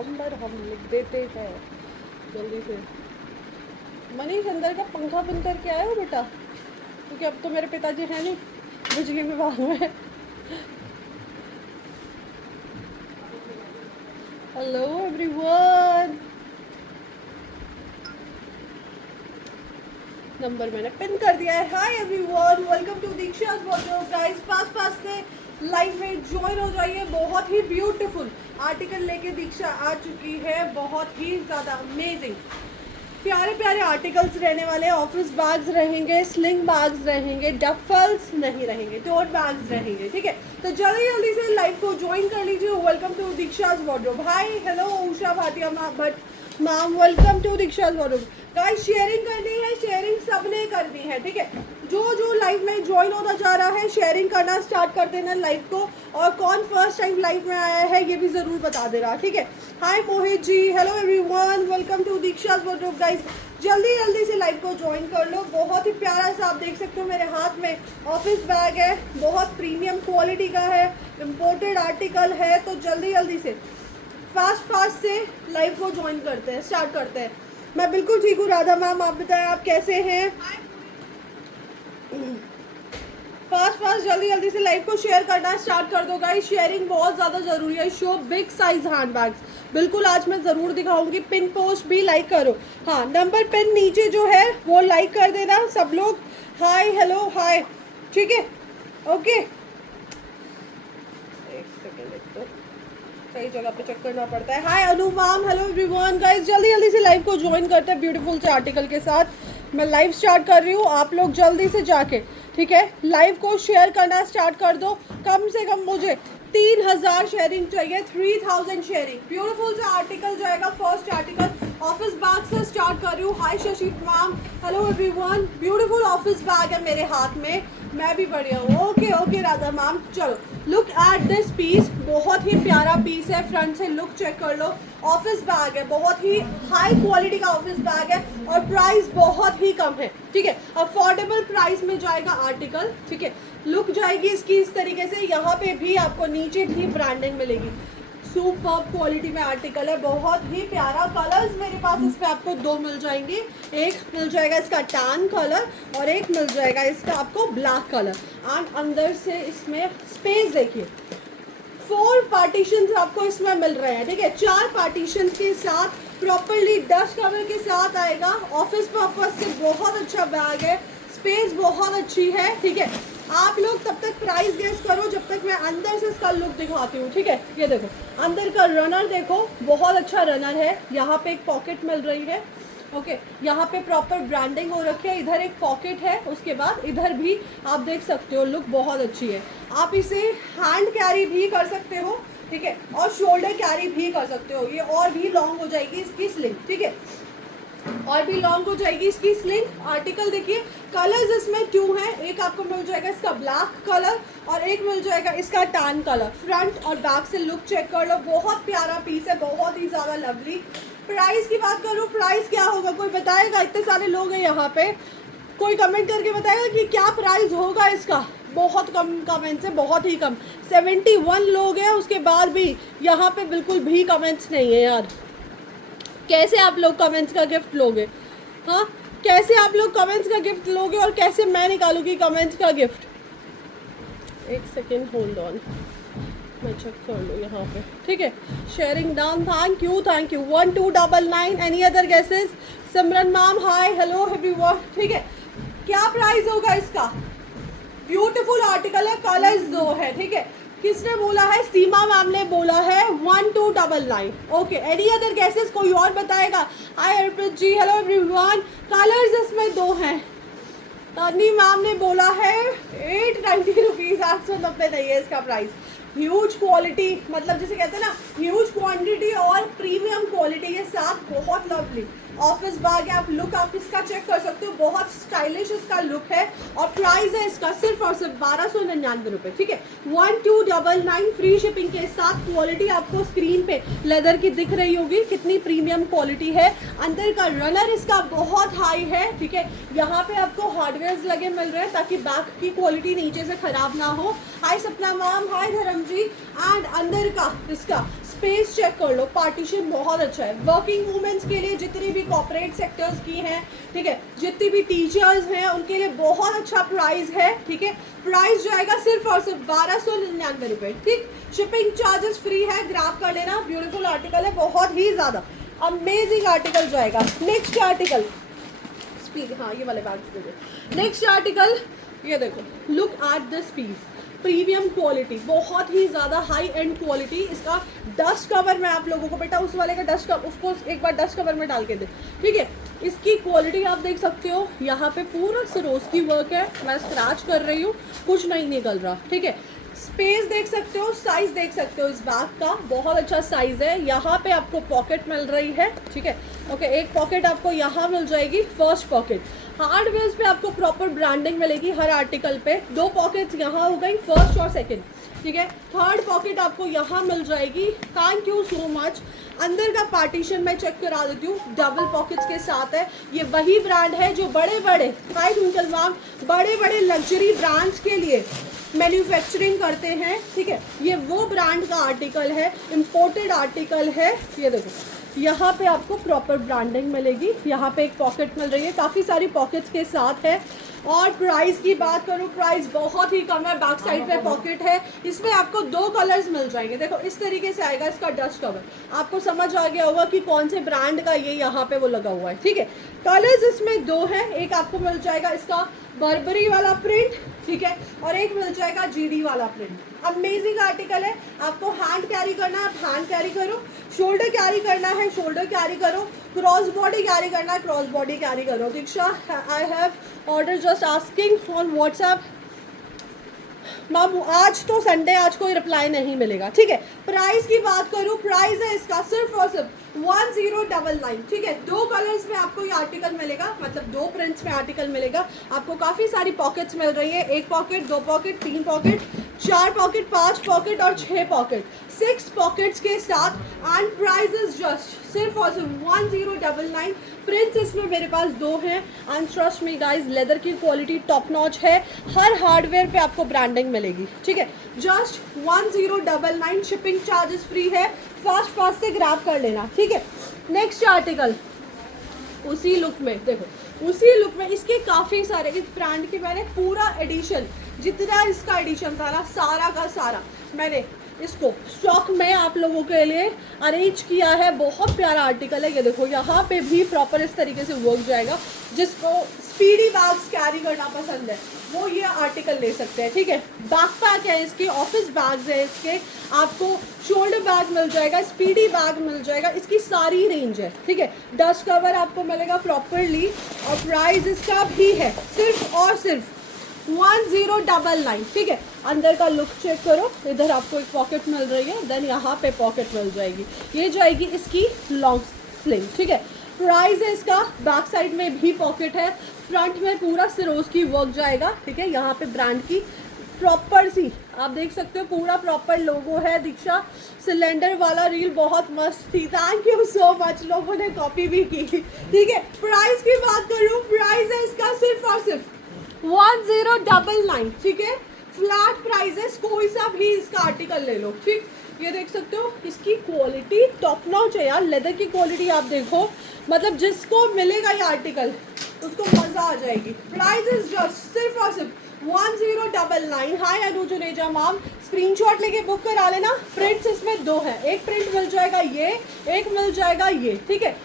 Number हम लिख देते हैं जल्दी से। मनीष अंदर का पंखा बंद करके आए हो बेटा, क्योंकि अब तो मेरे पिताजी हैं नहीं, बिजली विभाग में। हेलो एवरीवन, नंबर मैंने पिन कर दिया है। Hi everyone, welcome to Diksha's wardrobe. Guys fast fast से लाइव में ज्वाइन हो जाइए। बहुत ही ब्यूटीफुल आर्टिकल लेके दीक्षा आ चुकी है, बहुत ही ज़्यादा अमेजिंग प्यारे प्यारे आर्टिकल्स रहने वाले। ऑफिस बैग्स रहेंगे, स्लिंग बैग्स रहेंगे, डफल्स नहीं रहेंगे, टोट बैग्स रहेंगे, ठीक है। तो जल्दी जल्दी से लाइव को ज्वाइन कर लीजिए। Welcome to Diksha's wardrobe. Hi hello Usha Bhatia Bhatt ma'am, welcome to Diksha's wardrobe. Guys sharing करनी है, शेयरिंग सबने करनी है, ठीक है। जो जो लाइव में ज्वाइन होता जा रहा है शेयरिंग करना स्टार्ट कर देना लाइव को। और कौन फर्स्ट टाइम लाइव में आया है ये भी ज़रूर बता दे रहा, ठीक है। Hi Mohit ji, hello everyone, welcome to Diksha's wardrobe. Guys जल्दी जल्दी से लाइव को ज्वाइन कर लो। बहुत ही प्यारा सा आप देख सकते हो मेरे हाथ में ऑफिस बैग है, बहुत प्रीमियम क्वालिटी का है, इम्पोर्टेड आर्टिकल है। तो जल्दी जल्दी से फास्ट से लाइव को ज्वाइन करते हैं, स्टार्ट करते हैं। मैं बिल्कुल ठीक हूँ राधा मैम, आप बताएं आप कैसे हैं। फास्ट जल्दी जल्दी से लाइव को शेयर करना स्टार्ट कर दो गाइस, शेयरिंग बहुत ज़्यादा ज़रूरी है। Show big size hand bags, बिल्कुल आज मैं ज़रूर दिखाऊंगी। पिन पोस्ट भी लाइक करो, हाँ नंबर पिन नीचे जो है वो लाइक कर देना सब लोग। हाय हेलो हाय, ठीक है ओके। एक सेकेंड, एक तो सही जगह पे चेक करना पड़ता है। हाय अनु मैम, हेलो एवरीवन। गाइस जल्दी जल्दी से लाइव को ज्वाइन करते हैं ब्यूटीफुल से आर्टिकल के साथ। मैं लाइव स्टार्ट कर रही हूँ, आप लोग जल्दी से जाके, ठीक है, लाइव को शेयर करना स्टार्ट कर दो। कम से कम मुझे 3000 शेयरिंग चाहिए, 3000 शेयरिंग। ब्यूटीफुल सा आर्टिकल जाएगा, फर्स्ट आर्टिकल ऑफिस बैग से स्टार्ट कर रही हूँ। Hi Shashi ma'am, hello everyone. Beautiful office bag है मेरे हाथ में, मैं भी बढ़िया हूँ। ओके ओके राधा मैम, चलो लुक एट दिस पीस, बहुत ही प्यारा पीस है। फ्रंट से लुक चेक कर लो। ऑफिस बैग है, बहुत ही हाई क्वालिटी का ऑफिस बैग है और प्राइस बहुत ही कम है, ठीक है। अफोर्डेबल प्राइस में जाएगा आर्टिकल, ठीक है। लुक जाएगी इसकी इस तरीके से, यहाँ पे भी आपको नीचे भी ब्रांडिंग मिलेगी। सुपर क्वालिटी में आर्टिकल है, बहुत ही प्यारा। कलर्स मेरे पास इसमें आपको दो मिल जाएंगे, एक मिल जाएगा इसका टैन कलर और एक मिल जाएगा इसका आपको ब्लैक कलर। एंड अंदर से इसमें स्पेस देखिए, 4 पार्टीशंस आपको इसमें मिल रहे हैं, ठीक है। 4 पार्टीशंस के साथ प्रॉपरली डस्ट कवर के साथ आएगा। ऑफिस पर्पस से बहुत अच्छा बैग है, स्पेस बहुत अच्छी है, ठीक है। आप लोग तब तक प्राइस गेस करो जब तक मैं अंदर से इसका लुक दिखाती हूँ, ठीक है। ये देखो अंदर का रनर देखो, बहुत अच्छा रनर है। यहाँ पे एक पॉकेट मिल रही है, ओके। यहाँ पे प्रॉपर ब्रांडिंग हो रखी है, इधर एक पॉकेट है, उसके बाद इधर भी आप देख सकते हो। लुक बहुत अच्छी है। आप इसे हैंड कैरी भी कर सकते हो, ठीक है, और शोल्डर कैरी भी कर सकते हो। ये और भी लॉन्ग हो जाएगी इसकी स्लिंग, ठीक है, और भी लॉन्ग हो जाएगी इसकी स्लिंग। आर्टिकल देखिए, कलर्स इसमें 2 हैं, एक आपको मिल जाएगा इसका ब्लैक कलर और एक मिल जाएगा इसका टैन कलर। फ्रंट और बैक से लुक चेक कर लो, बहुत प्यारा पीस है, बहुत ही ज़्यादा लवली। प्राइस की बात करूँ, प्राइस क्या होगा कोई बताएगा? इतने सारे लोग हैं यहाँ पे, कोई कमेंट करके बताएगा कि क्या प्राइस होगा इसका? बहुत कम कमेंट्स है, बहुत ही कम। 71 लोग हैं, उसके बाद भी यहाँ पे बिल्कुल भी कमेंट्स नहीं है यार। कैसे आप लोग कमेंट्स का गिफ्ट लोगे? हाँ, कैसे आप लोग कमेंट्स का गिफ्ट लोगे और कैसे मैं निकालूंगी कमेंट्स का गिफ्ट? एक सेकेंड होल्ड ऑन, मैं चेक कर लूँ यहाँ पे, ठीक है। Sharing down, thank you 1299। Any other guesses? Simran ma'am hi, hello everyone, ठीक है। क्या प्राइस होगा इसका? ब्यूटीफुल आर्टिकल है, कलर्स 2 है, ठीक है। किसने बोला है? सीमा मैम ने बोला है 1299। Okay, any other guesses? कोई और बताएगा? हाय अर्पित जी, हेलो एवरीवन। कलर्स इसमें 2 हैं। तनी मैम ने बोला है 890 रुपीज़, 890 नहीं है इसका प्राइस। ह्यूज क्वालिटी, मतलब जिसे कहते हैं ना ह्यूज क्वांटिटी और प्रीमियम क्वालिटी के साथ, बहुत लवली ऑफिस बैग है। आप लुक आप इसका चेक कर सकते हो, बहुत स्टाइलिश इसका लुक है। और प्राइस है इसका सिर्फ और सिर्फ 1299 रुपये, ठीक है। 1299 फ्री शिपिंग के साथ। क्वालिटी आपको स्क्रीन पे लेदर की दिख रही होगी, कितनी प्रीमियम क्वालिटी है। अंदर का रनर इसका बहुत हाई है, ठीक है। यहाँ पे आपको हार्डवेयर लगे मिल रहे हैं ताकि बैग की क्वालिटी नीचे से खराब ना हो। हाय सपना मैम, हाय धर्म जी। एंड अंदर का इसका स्पेस चेक कर लो, पार्टीशन बहुत अच्छा है वर्किंग वुमेन्स के लिए, जितनी भी कॉर्पोरेट सेक्टर्स की हैं, ठीक है, जितनी भी टीचर्स हैं उनके लिए बहुत अच्छा प्राइस है, ठीक है। प्राइस जाएगा सिर्फ और सिर्फ 1299 रुपये, ठीक। शिपिंग चार्जेस फ्री है, ग्रैब कर लेना। ब्यूटीफुल आर्टिकल है, बहुत ही ज़्यादा अमेजिंग आर्टिकल जाएगा। नेक्स्ट आर्टिकल स्पीड, हाँ ये वाले बैग्स दे दो। नेक्स्ट आर्टिकल ये देखो, look at this piece, premium quality, बहुत ही ज़्यादा हाई एंड क्वालिटी। इसका डस्ट कवर मैं आप लोगों को, बेटा उस वाले का डस्ट कवर, उसको एक बार डस्ट कवर में डाल के दे, ठीक है। इसकी क्वालिटी आप देख सकते हो, यहाँ पे पूरा सरोस्की वर्क है, मैं स्क्रैच कर रही हूँ, कुछ नहीं निकल रहा, ठीक है। स्पेस देख सकते हो, साइज देख सकते हो इस बैग का, बहुत अच्छा साइज है। यहाँ पे आपको पॉकेट मिल रही है, ठीक है, ओके। एक पॉकेट आपको यहाँ मिल जाएगी, फर्स्ट पॉकेट। हार्डवेयर पे आपको प्रॉपर ब्रांडिंग मिलेगी हर आर्टिकल पे। दो पॉकेट्स यहाँ हो गई, फर्स्ट और सेकंड, ठीक है। थर्ड पॉकेट आपको यहाँ मिल जाएगी। Thank you so much. अंदर का पार्टीशन मैं चेक करा देती हूँ, डबल पॉकेट्स के साथ है। ये वही ब्रांड है जो बड़े बड़े बड़े बड़े लग्जरी ब्रांड्स के लिए मैन्युफैक्चरिंग करते हैं, ठीक है। ये वो ब्रांड का आर्टिकल है, इम्पोर्टेड आर्टिकल है। ये देखो, यहाँ पे आपको प्रॉपर ब्रांडिंग मिलेगी। यहाँ पे एक पॉकेट मिल रही है, काफ़ी सारी पॉकेट्स के साथ है। और प्राइस की बात करूँ, प्राइस बहुत ही कम है। बैक साइड पे पॉकेट है, इसमें आपको दो कलर्स मिल जाएंगे। देखो इस तरीके से आएगा इसका डस्ट कवर, आपको समझ आ गया होगा कि कौन से ब्रांड का ये यहाँ पे वो लगा हुआ है, ठीक है। कलर्स इसमें दो है, एक आपको मिल जाएगा इसका बर्बरी वाला प्रिंट, ठीक है, और एक मिल जाएगा जीडी वाला प्रिंट। अमेजिंग आर्टिकल है। आपको हैंड कैरी करना है, आप हैंड कैरी करो, शोल्डर कैरी करना है, शोल्डर कैरी करो, क्रॉस बॉडी कैरी करना है, क्रॉस बॉडी कैरी करो। Diksha, I have order just asking on WhatsApp. Ma'am आज तो संडे, आज कोई रिप्लाई नहीं मिलेगा, ठीक है। प्राइस की बात करूँ, प्राइस है इसका सिर्फ और सिर्फ 1099, ठीक है। दो कलर्स में आपको ये आर्टिकल मिलेगा, मतलब दो प्रिंट्स में आर्टिकल मिलेगा। आपको काफ़ी सारी पॉकेट्स मिल रही है, एक पॉकेट, दो पॉकेट, तीन पॉकेट, चार पॉकेट, पांच पॉकेट और छह पॉकेट, 6 पॉकेट्स के साथ। एंड प्राइस इज जस्ट सिर्फ और सिर्फ 1099। प्रिंट्स इसमें मेरे पास दो हैं। And trust me guys, leather की क्वालिटी टॉप नॉच है, हर हार्डवेयर पे आपको ब्रांडिंग मिलेगी, ठीक है। जस्ट 1099, शिपिंग चार्जेस फ्री है। फास्ट फास्ट से ग्रैब कर लेना, ठीक है। नेक्स्ट आर्टिकल उसी लुक में, देखो उसी लुक में, इसके काफ़ी सारे, इस ब्रांड के मैंने पूरा एडिशन, जितना इसका एडिशन था ना, सारा का सारा मैंने इसको स्टॉक में आप लोगों के लिए अरेंज किया है। बहुत प्यारा आर्टिकल है। ये देखो, यहाँ पे भी प्रॉपर इस तरीके से वर्क जाएगा। जिसको स्पीडी बैग्स कैरी करना पसंद है वो ये आर्टिकल ले सकते हैं, ठीक है। बैकपैक है इसके, ऑफिस बैग्स है इसके, आपको शोल्डर बैग मिल जाएगा, स्पीडी बैग मिल जाएगा, इसकी सारी रेंज है, ठीक है। डस्ट कवर आपको मिलेगा प्रॉपरली। और प्राइस इसका भी है सिर्फ और सिर्फ 1099, ठीक है। अंदर का लुक चेक करो, इधर आपको एक पॉकेट मिल रही है, देन यहाँ पे पॉकेट मिल जाएगी। ये जाएगी इसकी लॉन्ग स्लिंग, ठीक है। प्राइस है इसका, बैक साइड में भी पॉकेट है, फ्रंट में पूरा सिरोज की वर्क जाएगा, ठीक है। यहाँ पे ब्रांड की प्रॉपर सी आप देख सकते हो, पूरा प्रॉपर लोगो है। दीक्षा, सिलेंडर वाला रील बहुत मस्त थी, थैंक यू सो मच, लोगों ने कॉपी भी की, ठीक है। प्राइस की बात करूँ, प्राइस है इसका सिर्फ और सिर्फ 1099, ठीक है। फ्लैट प्राइजेस, कोई सा भी इसका आर्टिकल ले लो, ठीक। ये देख सकते हो, इसकी क्वालिटी टॉप नॉच है यार। लेदर की क्वालिटी आप देखो, मतलब जिसको मिलेगा ये आर्टिकल उसको मजा आ जाएगी। प्राइस इज जस्ट सिर्फ और सिर्फ 1099। हाय अनु जुनेजा मैम, स्क्रीनशॉट लेके बुक करा लेना। प्रिंट्स इसमें दो है, एक प्रिंट मिल जाएगा ये, एक मिल जाएगा ये, ठीक है।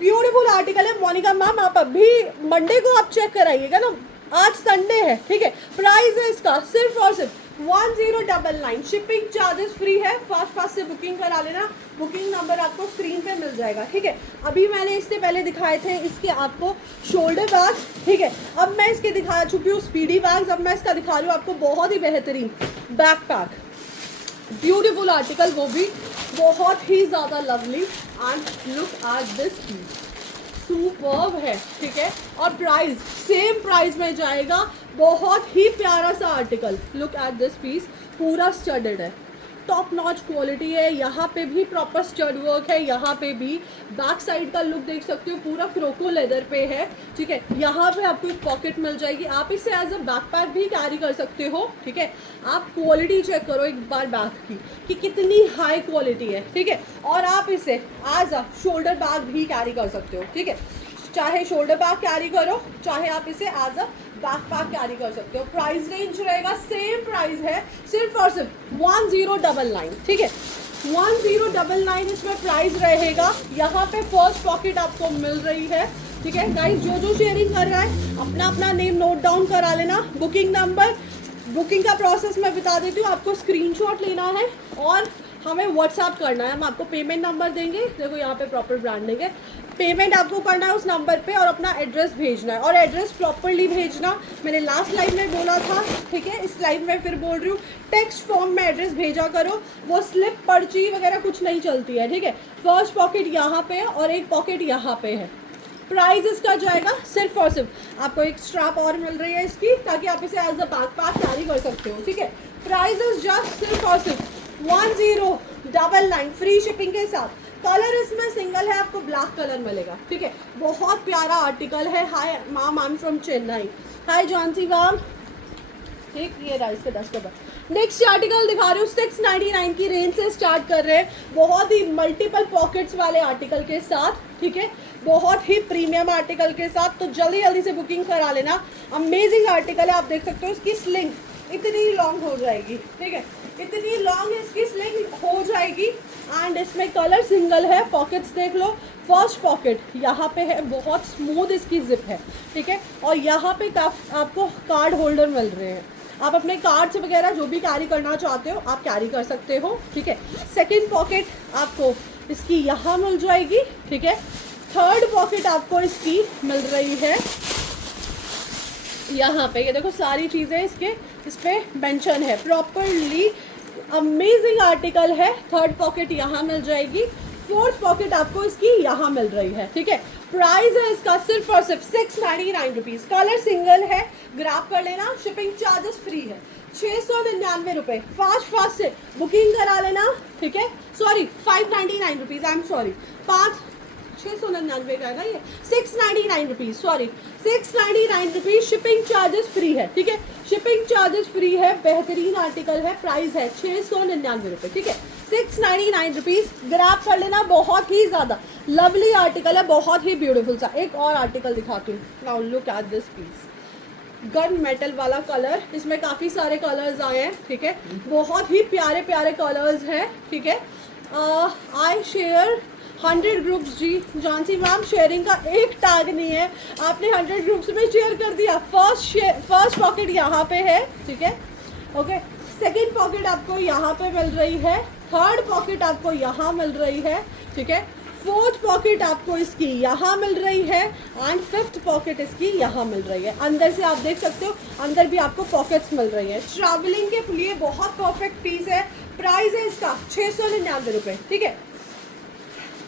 ब्यूटीफुल आर्टिकल है। मोनिका मैम, आप अभी मंडे को आप चेक कराइएगा ना, आज संडे है, ठीक है। प्राइस है इसका सिर्फ और सिर्फ 1099। शिपिंग चार्जेस फ्री है। फास्ट फास्ट से बुकिंग करा लेना, बुकिंग नंबर आपको स्क्रीन पे मिल जाएगा, ठीक है। अभी मैंने इससे पहले दिखाए थे इसके आपको शोल्डर बैग, ठीक है। अब मैं इसके दिखा चुकी हूँ स्पीडी बैग्स, अब मैं इसका दिखा रही हूँ आपको बहुत ही बेहतरीन बैकपैक। ब्यूटीफुल आर्टिकल, वो भी बहुत ही ज़्यादा lovely. And look at this piece, superb है, ठीक है। और प्राइस सेम प्राइस में जाएगा। बहुत ही प्यारा सा article. Look at this piece, पूरा स्टडेड है, टॉप नॉच क्वालिटी है। यहाँ पे भी प्रॉपर स्टड वर्क है, यहाँ पे भी बैक साइड का लुक देख सकते हो, पूरा फ्रोको लेदर पे है, ठीक है। यहाँ पे आपको एक पॉकेट मिल जाएगी, आप इसे एज अ बैकपैक भी कैरी कर सकते हो, ठीक है। आप क्वालिटी चेक करो एक बार बैग की कि कितनी हाई क्वालिटी है, ठीक है। और आप इसे एज अ शोल्डर बैग भी कैरी कर सकते हो, ठीक है। चाहे शोल्डर बैग कैरी करो, चाहे आप इसे एज अ बैकपैक कैरी कर सकते हो। प्राइस रेंज रहेगा सेम प्राइस है, सिर्फ और सिर्फ 1099, ठीक है। 1099 इसमें प्राइस रहेगा। यहाँ पे फर्स्ट पॉकेट आपको मिल रही है, ठीक है। गाइस जो शेयरिंग कर रहा है अपना अपना नेम नोट डाउन करा लेना, बुकिंग नंबर, बुकिंग का प्रोसेस मैं बता देती हूँ। आपको स्क्रीनशॉट लेना है और हमें व्हाट्सएप करना है, हम आपको पेमेंट नंबर देंगे, देखो यहाँ पे प्रॉपर ब्रांडिंग है। पेमेंट आपको करना है उस नंबर पे और अपना एड्रेस भेजना है, और एड्रेस प्रॉपरली भेजना। मैंने लास्ट लाइव में बोला था, ठीक है, इस लाइव में फिर बोल रही हूँ, टेक्स्ट फॉर्म में एड्रेस भेजा करो, वो स्लिप पर्ची वगैरह कुछ नहीं चलती है, ठीक है। फर्स्ट पॉकेट यहाँ पे है और एक पॉकेट यहाँ पे है। प्राइस इसका जाएगा सिर्फ और सिर्फ, आपको एक स्ट्रैप और मिल रही है इसकी, ताकि आप इसे एज अ बैकपैक कैरी कर सकते हो, ठीक है। प्राइस इज जस्ट सिर्फ और सिर्फ 1099 फ्री शिपिंग के साथ। कलर इसमें सिंगल है, आपको ब्लैक कलर मिलेगा, ठीक है। बहुत प्यारा आर्टिकल है। Hi ma'am, I am from Chennai. Hi Jansi ma'am, ठीक, ये रहा इसके 10 कलर। नेक्स्ट आर्टिकल दिखा रही हूँ, 699 की रेंज से स्टार्ट कर रहे हैं, बहुत ही मल्टीपल पॉकेट्स वाले आर्टिकल के साथ, ठीक है। बहुत ही प्रीमियम आर्टिकल के साथ, तो जल्दी जल्दी से बुकिंग करा लेना। अमेजिंग आर्टिकल है, आप देख सकते हो इसकी स्लिंग इतनी लॉन्ग हो जाएगी, ठीक है, इतनी लॉन्ग इसकी स्लिंग हो जाएगी। एंड इसमें कलर सिंगल है, पॉकेट्स देख लो। फर्स्ट पॉकेट यहाँ पे है, बहुत स्मूथ इसकी जिप है, ठीक है। और यहाँ पे आपको कार्ड होल्डर मिल रहे हैं, आप अपने कार्ड्स वगैरह जो भी कैरी करना चाहते हो आप कैरी कर सकते हो, ठीक है। सेकेंड पॉकेट आपको इसकी यहाँ मिल जाएगी, ठीक है। थर्ड पॉकेट आपको इसकी मिल रही है यहाँ पे, ये देखो सारी चीज़ें इसके इस पर मेंशन है प्रॉपरली। अमेजिंग आर्टिकल है। थर्ड पॉकेट यहाँ मिल जाएगी, फोर्थ पॉकेट आपको इसकी यहाँ मिल रही है, ठीक है। प्राइस है इसका सिर्फ और सिर्फ 699 रुपीज़। कलर सिंगल है, ग्रैब कर लेना, शिपिंग चार्जेस फ्री है, 699 रुपये। फास्ट से बुकिंग करा लेना, ठीक है। Sorry 599 rupees, I am sorry, 699 का है ना ये, 699 rupees, sorry 699 rupees. Shipping charges free है, ठीक है, शिपिंग चार्जेस फ्री है। बेहतरीन आर्टिकल है, प्राइस है 699 रुपये, ठीक है, 699 रुपीज़। ग्रैब कर लेना, बहुत ही ज़्यादा लवली आर्टिकल है, बहुत ही ब्यूटीफुल सा। एक और आर्टिकल दिखाती हूँ, now look at this piece, gun metal वाला कलर, इसमें काफ़ी सारे कलर्स आए हैं, ठीक है, बहुत ही प्यारे प्यारे कलर्स हैं, ठीक है। I share 100 groups ji, Jansi ma'am sharing का एक टैग नहीं है, आपने 100 ग्रुप्स में शेयर कर दिया। फर्स्ट पॉकेट यहाँ पे है, ठीक है, ओके। सेकेंड पॉकेट आपको यहाँ पे मिल रही है, थर्ड पॉकेट आपको यहाँ मिल रही है, ठीक है। फोर्थ पॉकेट आपको इसकी यहाँ मिल रही है एंड फिफ्थ पॉकेट इसकी यहाँ मिल रही है। अंदर से आप देख सकते हो, अंदर भी आपको पॉकेट्स मिल रही है। ट्रैवलिंग के लिए बहुत परफेक्ट पीस है। प्राइस है इसका 699 रुपये, ठीक है,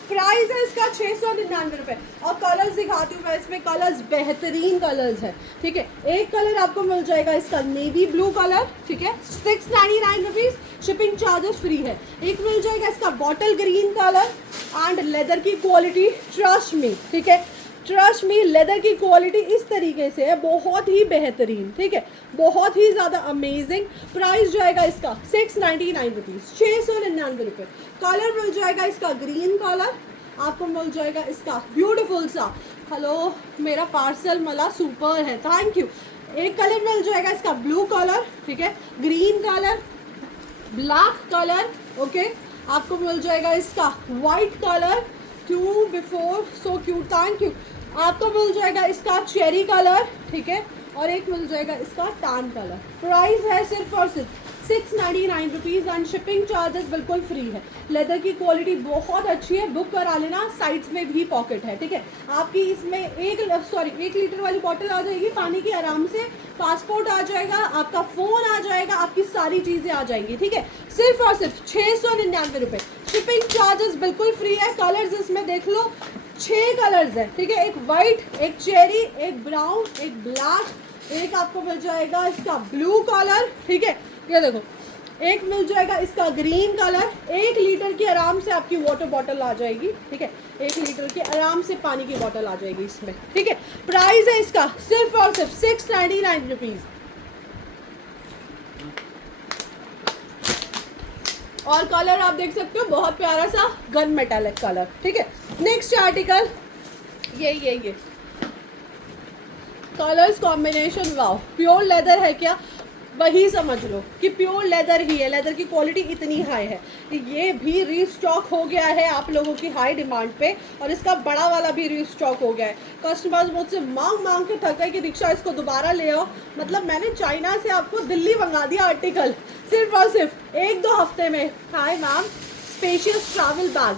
प्राइस है इसका 699 रुपये। और कलर्स दिखाती हूँ मैं, इसमें कलर्स बेहतरीन कलर्स हैं, ठीक है। एक कलर आपको मिल जाएगा इसका नेवी ब्लू कलर, ठीक है, 699 रुपीज़, शिपिंग चार्जेस फ्री है। एक मिल जाएगा इसका bottle green colour and leather की क्वालिटी, ट्रस्ट मी, ठीक है, ट्रस्ट मी, लेदर की क्वालिटी इस तरीके से है, बहुत ही बेहतरीन, ठीक है, बहुत ही ज़्यादा अमेजिंग। प्राइस जाएगा इसका 699 रुपीज़, 699 रुपये। कलर मिल जाएगा इसका ग्रीन कलर, आपको मिल जाएगा इसका ब्यूटीफुल सा, हेलो मेरा पार्सल मला सुपर है, थैंक यू। एक कलर मिल जाएगा इसका ब्लू कलर, ठीक है, green colour, black colour, okay. आपको मिल जाएगा इसका white colour, too before so cute, thank you. आपको मिल जाएगा इसका चेरी कलर, ठीक है, और एक मिल जाएगा इसका टैन कलर। प्राइस है सिर्फ और सिर्फ 699 रुपीज़ एंड शिपिंग चार्जेस बिल्कुल फ्री है। लेदर की क्वालिटी बहुत अच्छी है, बुक करा लेना। साइड्स में भी पॉकेट है, ठीक है। आपकी इसमें 1 लीटर वाली बॉटल आ जाएगी पानी की आराम से, पासपोर्ट आ जाएगा, आपका फ़ोन आ जाएगा, आपकी सारी चीज़ें आ जाएंगी, ठीक है। सिर्फ और सिर्फ 699 रुपये, शिपिंग चार्जेस बिल्कुल फ्री है। कलर्स इसमें देख लो, 6 कलर्स हैं, ठीक है, एक वाइट, एक चेरी, एक ब्राउन, एक ब्लैक, एक आपको मिल जाएगा इसका ब्लू कलर, ठीक है। ये देखो एक मिल जाएगा इसका ग्रीन कलर, 1 लीटर की आराम से आपकी वाटर बॉटल आ जाएगी, ठीक है, 1 लीटर की आराम से पानी की बॉटल आ जाएगी इसमें, ठीक है। प्राइस है इसका सिर्फ और सिर्फ 699 रुपीज़। और कलर आप देख सकते हो बहुत प्यारा सा गन मेटालिक कलर, ठीक है। नेक्स्ट आर्टिकल ये colours combination, wow, pure leather है क्या, वही समझ लो कि प्योर लेदर ही है, लेदर की क्वालिटी इतनी हाई है। ये भी रीस्टॉक हो गया है आप लोगों की हाई डिमांड पे, और इसका बड़ा वाला भी रीस्टॉक हो गया है। कस्टमर्स मुझसे मांग के थक गए कि दीक्षा इसको दोबारा ले आओ, मतलब मैंने चाइना से आपको दिल्ली मंगा दिया आर्टिकल सिर्फ और सिर्फ 1-2 हफ्ते में। Hi ma'am, spacious travel bag,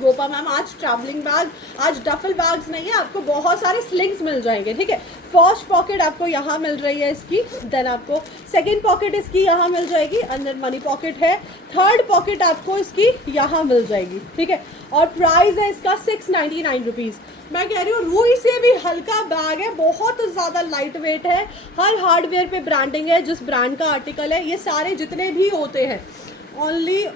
Gopa ma'am आज ट्रैवलिंग बैग, आज डफल बैग्स नहीं है, आपको बहुत सारे स्लिंग्स मिल जाएंगे, ठीक है। फर्स्ट पॉकेट आपको यहाँ मिल रही है इसकी, देन आपको सेकंड पॉकेट इसकी यहाँ मिल जाएगी, अंदर मनी पॉकेट है, थर्ड पॉकेट आपको इसकी यहाँ मिल जाएगी, ठीक है। और प्राइस है इसका 699 रुपीज़। मैं कह रही हूँ रूई से भी हल्का बैग है, बहुत ज़्यादा लाइट वेट है, हर हार्डवेयर पे ब्रांडिंग है, जिस ब्रांड का आर्टिकल है, ये सारे जितने भी होते हैं ओनली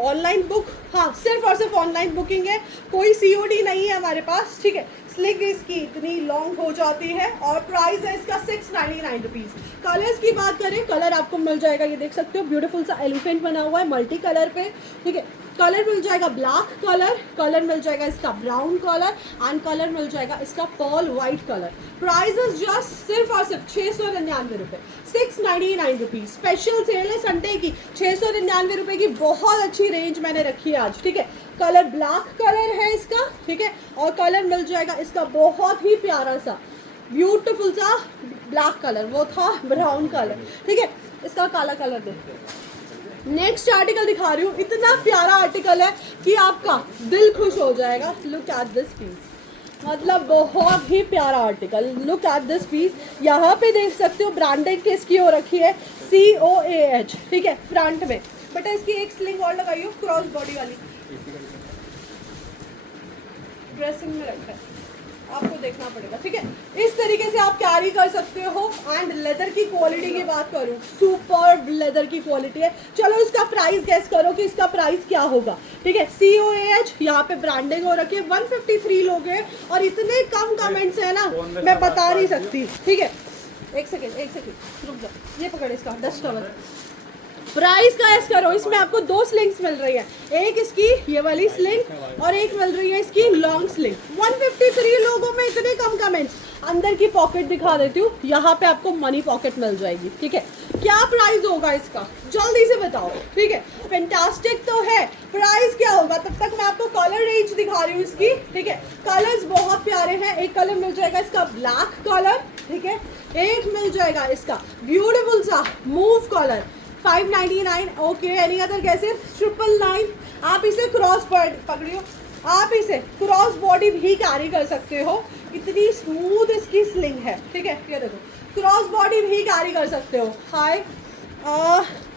ऑनलाइन बुक, हाँ सिर्फ और सिर्फ ऑनलाइन बुकिंग है, कोई COD नहीं है हमारे पास, ठीक है। स्लिंग इसकी इतनी लॉन्ग हो जाती है, और प्राइस है इसका 699 रुपीज़। कलर्स की बात करें, कलर आपको मिल जाएगा, ये देख सकते हो ब्यूटीफुल सा एलिफेंट बना हुआ है मल्टी कलर पे, ठीक है। कलर मिल जाएगा ब्लैक कलर मिल जाएगा इसका ब्राउन कलर, एंड कलर मिल जाएगा इसका pearl white colour. Price is just सिर्फ और सिर्फ 699 रुपये, 699 रुपीज़। स्पेशल सेल है संडे की, 699 रुपये की बहुत अच्छी रेंज मैंने रखी है आज, ठीक है। कलर ब्लैक कलर है इसका, ठीक है, और कलर मिल जाएगा इसका बहुत ही प्यारा सा ब्यूटीफुल सा ब्लैक कलर, वो था ब्राउन कलर, ठीक है। इसका काला कलर देखते हैं। नेक्स्ट आर्टिकल दिखा रही हूँ, इतना प्यारा आर्टिकल है कि आपका दिल खुश हो जाएगा। लुक एट दिस पीस, मतलब बहुत ही प्यारा article, look at this piece. यहाँ पे देख सकते हो ब्रांडेड किसकी हो रखी है, COAH, ठीक है, फ्रंट में। बेटा इसकी एक स्लिंग और लगाइयो, क्रॉस बॉडी वाली, ड्रेसिंग में रखा है, आपको देखना पड़ेगा, ठीक है। इस तरीके से आप कैरी कर सकते हो। एंड लेदर की क्वालिटी की बात करूँ, सुपर लेदर की क्वालिटी है। चलो इसका प्राइस गेस करो कि इसका प्राइस क्या होगा, ठीक है। COAH यहाँ पे ब्रांडिंग हो रखी है, 153 लोग हैं, और इतने कम कमेंट्स हैं ना, मैं बता नहीं सकती, ठीक है। एक सेकेंड रुक जा, ये पकड़ इसका डस्ट कवर। प्राइस का ऐस करो, इसमें आपको 2 स्लिंग्स मिल रही है, एक इसकी ये वाली स्लिंग और एक मिल रही है इसकी लॉन्ग स्लिंग। 153 लोगों में इतने कम कमेंट्स। अंदर की पॉकेट दिखा देती हूँ, यहाँ पे आपको मनी पॉकेट मिल जाएगी, ठीक है। क्या प्राइस होगा इसका जल्दी से बताओ, ठीक है। फैंटास्टिक तो है, प्राइस क्या होगा? तब तक मैं आपको कलर रेंज दिखा रही हूँ इसकी, ठीक है। कलर्स बहुत प्यारे हैं। एक कलर मिल जाएगा इसका ब्लैक कलर, ठीक है। एक मिल जाएगा इसका ब्यूटीफुल सा move colour, 599। Okay, any other कैसे 999। आप इसे क्रॉस पकड़ियो, आप इसे क्रॉस बॉडी भी कैरी कर सकते हो, इतनी स्मूथ इसकी स्लिंग है, ठीक है। ये देखो, क्रॉस बॉडी भी कैरी कर सकते हो। हाय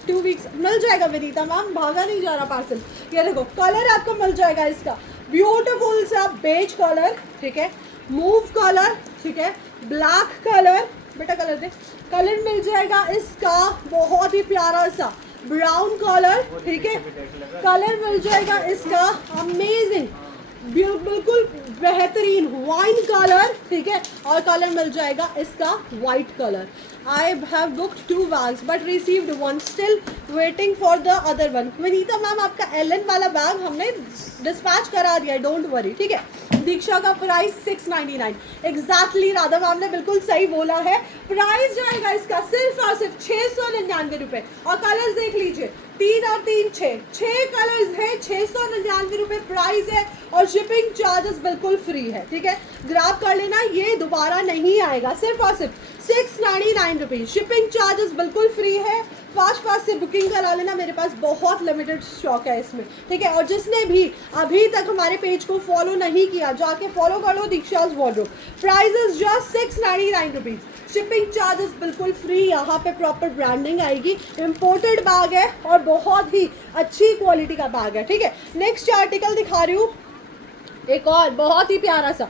2 वीक्स मिल जाएगा विनीता मैम, भागा नहीं जा रहा पार्सल। ये देखो कलर आपको मिल जाएगा इसका ब्यूटीफुल सा बेज कलर, ठीक है, मूव कलर, ठीक है, ब्लैक कलर, बेटा कलर दे, कलर मिल जाएगा इसका बहुत ही प्यारा सा ब्राउन कलर, ठीक है। कलर मिल जाएगा इसका अमेजिंग बिल्कुल बेहतरीन वाइन कलर, ठीक है। और कलर मिल जाएगा इसका white colour. I have booked 2 bags but received 1, still waiting for the other one. Vinita ma'am आपका एलन वाला बैग हमने डिस्पैच करा दिया, डोंट वरी, ठीक है। दीक्षा का प्राइस 699 एग्जैक्टली, राधा मैम ने बिल्कुल सही बोला है। प्राइस जाएगा इसका सिर्फ और सिर्फ 699 रुपये। और कलर्स देख लीजिए, 3 और 3 6 कलर्स हैं, 699 रुपये प्राइस है, और शिपिंग चार्जेस बिल्कुल फ्री है, ठीक है। ग्रैब कर लेना, ये दोबारा नहीं आएगा, सिर्फ और सिर्फ 699 रुपीज़। शिपिंग चार्जेस बिल्कुल फ्री है। फास्ट से बुकिंग करा लेना, मेरे पास बहुत लिमिटेड स्टॉक है इसमें, ठीक है। और जिसने भी अभी तक हमारे पेज को फॉलो नहीं किया, जाके फॉलो कर लो Diksha's wardrobe. Price is just 699 rupees. Shipping charges बिल्कुल फ्री, यहाँ पे प्रॉपर ब्रांडिंग आएगी। इम्पोर्टेड बैग है और बहुत ही अच्छी क्वालिटी का बैग है, ठीक है। नेक्स्ट आर्टिकल दिखा रही हूँ, एक और बहुत ही प्यारा सा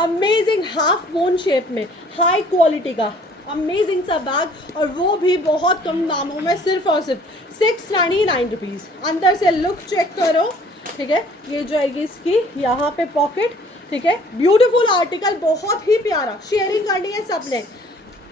अमेजिंग हाफ मून शेप में हाई क्वालिटी का अमेजिंग सा बैग, और वो भी बहुत कम दामों में, सिर्फ और सिर्फ 699 रुपीज़। अंदर से लुक चेक करो, ठीक है। ये जो आएगी इसकी यहाँ पे पॉकेट, ठीक है। ब्यूटीफुल आर्टिकल, बहुत ही प्यारा, शेयरिंग करनी है सबने।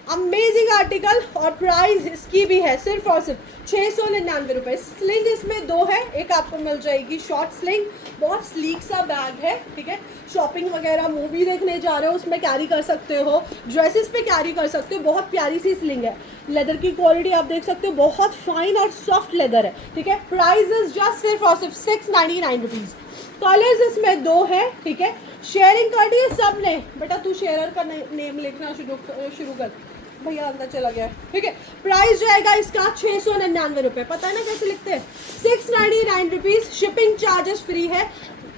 अमेजिंग आर्टिकल, और प्राइस इसकी भी है सिर्फ और सिर्फ 699 रुपये। स्लिंग इसमें 2 है, एक आपको मिल जाएगी शॉर्ट स्लिंग, बहुत स्लीक सा बैग है, ठीक है। शॉपिंग वगैरह, मूवी देखने जा रहे हो उसमें कैरी कर सकते हो, ड्रेसेस पे कैरी कर सकते हो। बहुत प्यारी सी स्लिंग है, लेदर की क्वालिटी आप देख सकते हो, बहुत फाइन और सॉफ्ट लेदर है, ठीक है। प्राइस इज जस्ट सिर्फ और सिर्फ 699 रुपीज़। कलर्स इसमें 2 है, ठीक है। शेयरिंग करनी है सब ने। बेटा तू शेयरर का नेम लिखना शुरू कर, भैया अंदर चला गया है, ठीक है। प्राइस जो आएगा इसका 699 रुपये। पता है ना कैसे लिखते हैं, 699 रुपीज़। शिपिंग चार्जेस फ्री है,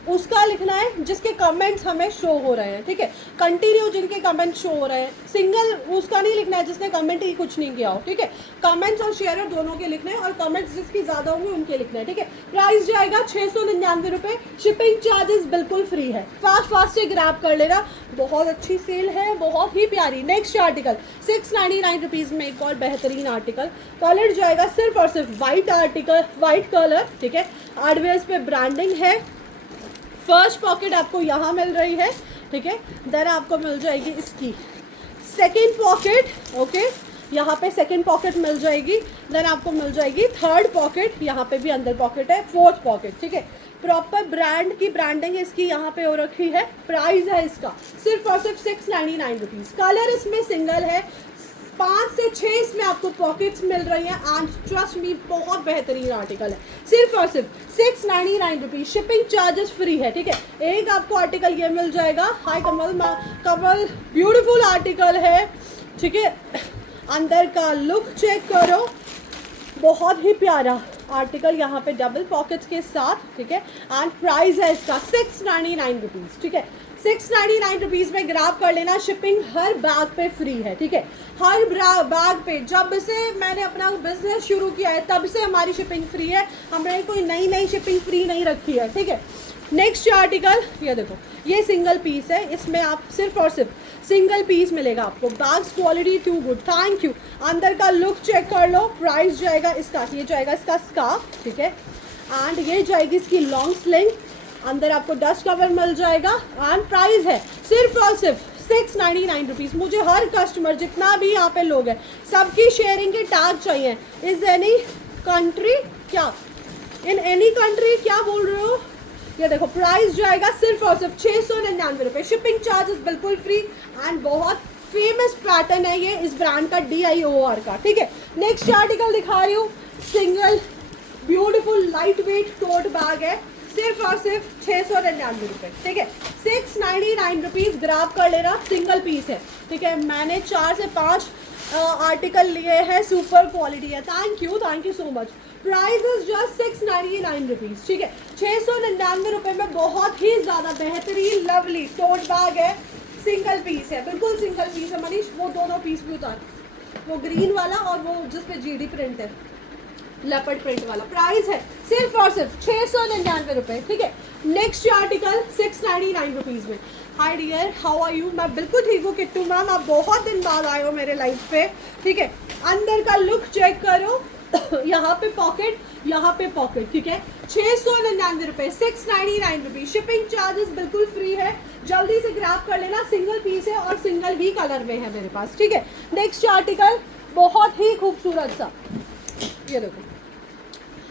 उसका लिखना है जिसके कमेंट्स हमें शो हो रहे हैं, ठीक है। कंटिन्यू जिनके कमेंट शो हो रहे हैं, सिंगल उसका नहीं लिखना है जिसने कमेंट ही कुछ नहीं किया हो, ठीक है। कमेंट्स और शेयर दोनों के लिखने हैं, और कमेंट्स जिसकी ज़्यादा होंगे उनके लिखने हैं, ठीक है। प्राइस जो आएगा 699 रुपये। शिपिंग चार्जेस बिल्कुल फ्री है। फास्ट से ग्रैब कर लेना, बहुत अच्छी सेल है, बहुत ही प्यारी। नेक्स्ट आर्टिकल 699 रुपीज़ में एक और बेहतरीन आर्टिकल। कलर जो आएगा सिर्फ और सिर्फ वाइट आर्टिकल, वाइट कलर, ठीक है। हार्डवेयर पे ब्रांडिंग है। फर्स्ट पॉकेट आपको यहाँ मिल रही है, ठीक है। देन आपको मिल जाएगी इसकी सेकेंड पॉकेट, ओके। यहाँ पे सेकेंड पॉकेट मिल जाएगी। देन आपको मिल जाएगी थर्ड पॉकेट, यहाँ पे भी अंदर पॉकेट है, फोर्थ पॉकेट, ठीक है। प्रॉपर ब्रांड की ब्रांडिंग इसकी यहाँ पे हो रखी है। प्राइस है इसका सिर्फ और सिर्फ 699 रुपीज़। कलर इसमें सिंगल है, 5 से 6 इसमें आपको पॉकेट्स मिल रही हैं, एंड ट्रस्ट मी बहुत बेहतरीन आर्टिकल है। सिर्फ और सिर्फ 699 रुपीज़। शिपिंग चार्जेस फ्री है, ठीक है। एक आपको आर्टिकल ये मिल जाएगा। हाय कमल, कमल ब्यूटीफुल आर्टिकल है, ठीक है। अंदर का लुक चेक करो, बहुत ही प्यारा आर्टिकल, यहाँ पे डबल पॉकेट्स के साथ, ठीक है। एंड प्राइस है इसका 699 रुपीज़, ठीक है। 699 रुपीज़ में ग्रैब कर लेना। शिपिंग हर बैग पे फ्री है, ठीक है। हर बैग पे, जब से मैंने अपना बिजनेस शुरू किया है तब से हमारी शिपिंग फ्री है। हमने कोई नई शिपिंग फ्री नहीं रखी है, ठीक है। नेक्स्ट आर्टिकल ये देखो, ये सिंगल पीस है, इसमें आप सिर्फ और सिर्फ सिंगल पीस मिलेगा आपको। Bags quality too good, thank you. अंदर का लुक चेक कर लो। प्राइस जाएगा इसका, ये जाएगा इसका स्कार्फ, ठीक है। एंड ये जाएगी इसकी लॉन्ग स्लिंग। अंदर आपको डस्ट कवर मिल जाएगा, एंड प्राइस है सिर्फ और सिर्फ 699 रुपीज़। मुझे हर कस्टमर, जितना भी यहाँ पे लोग हैं, सबकी शेयरिंग के टैग चाहिए। इज एनी कंट्री, क्या इन एनी कंट्री, क्या बोल रहे हो? ये देखो, प्राइस जो आएगा सिर्फ और सिर्फ 699 रुपये। शिपिंग चार्जेस बिल्कुल फ्री, एंड बहुत फेमस पैटर्न है ये इस ब्रांड का, DIOR का, ठीक है। नेक्स्ट आर्टिकल दिखा रही हूँ, single beautiful lightweight tote bag है, सिर्फ और सिर्फ 699 रुपये, ठीक है। 699 रुपीज़। ग्रैब कर लेना, सिंगल पीस है, ठीक है। मैंने 4 से 5 आर्टिकल लिए हैं, सुपर क्वालिटी है। Thank you so much. Price is just 699 rupees, ठीक है। 699 रुपये में बहुत ही ज़्यादा बेहतरीन लवली टोट बैग है, सिंगल पीस है, बिल्कुल सिंगल पीस है। मनीष वो दोनों पीस भी उतार, वो ग्रीन वाला और वो जिसपे GD प्रिंट है, लेपर्ड प्रिंट वाला। प्राइस है सिर्फ और सिर्फ 699 रुपये, ठीक है। नेक्स्ट आर्टिकल 699 रुपीज़ में। Hi dear, how are you? मैं बिल्कुल ठीक हूँ किट्टू मैम, आप बहुत दिन बाद आए हो मेरे लाइफ पे, ठीक है। अंदर का लुक चेक करो, यहाँ पे पॉकेट, यहाँ पे पॉकेट, ठीक है। 699 रुपये, 699 रुपीज़। शिपिंग चार्जेस बिल्कुल फ्री है। जल्दी से ग्रैब कर लेना, सिंगल पीस है और सिंगल ही कलर में है मेरे पास, ठीक है। नेक्स्ट आर्टिकल बहुत ही खूबसूरत सा, ये देखो,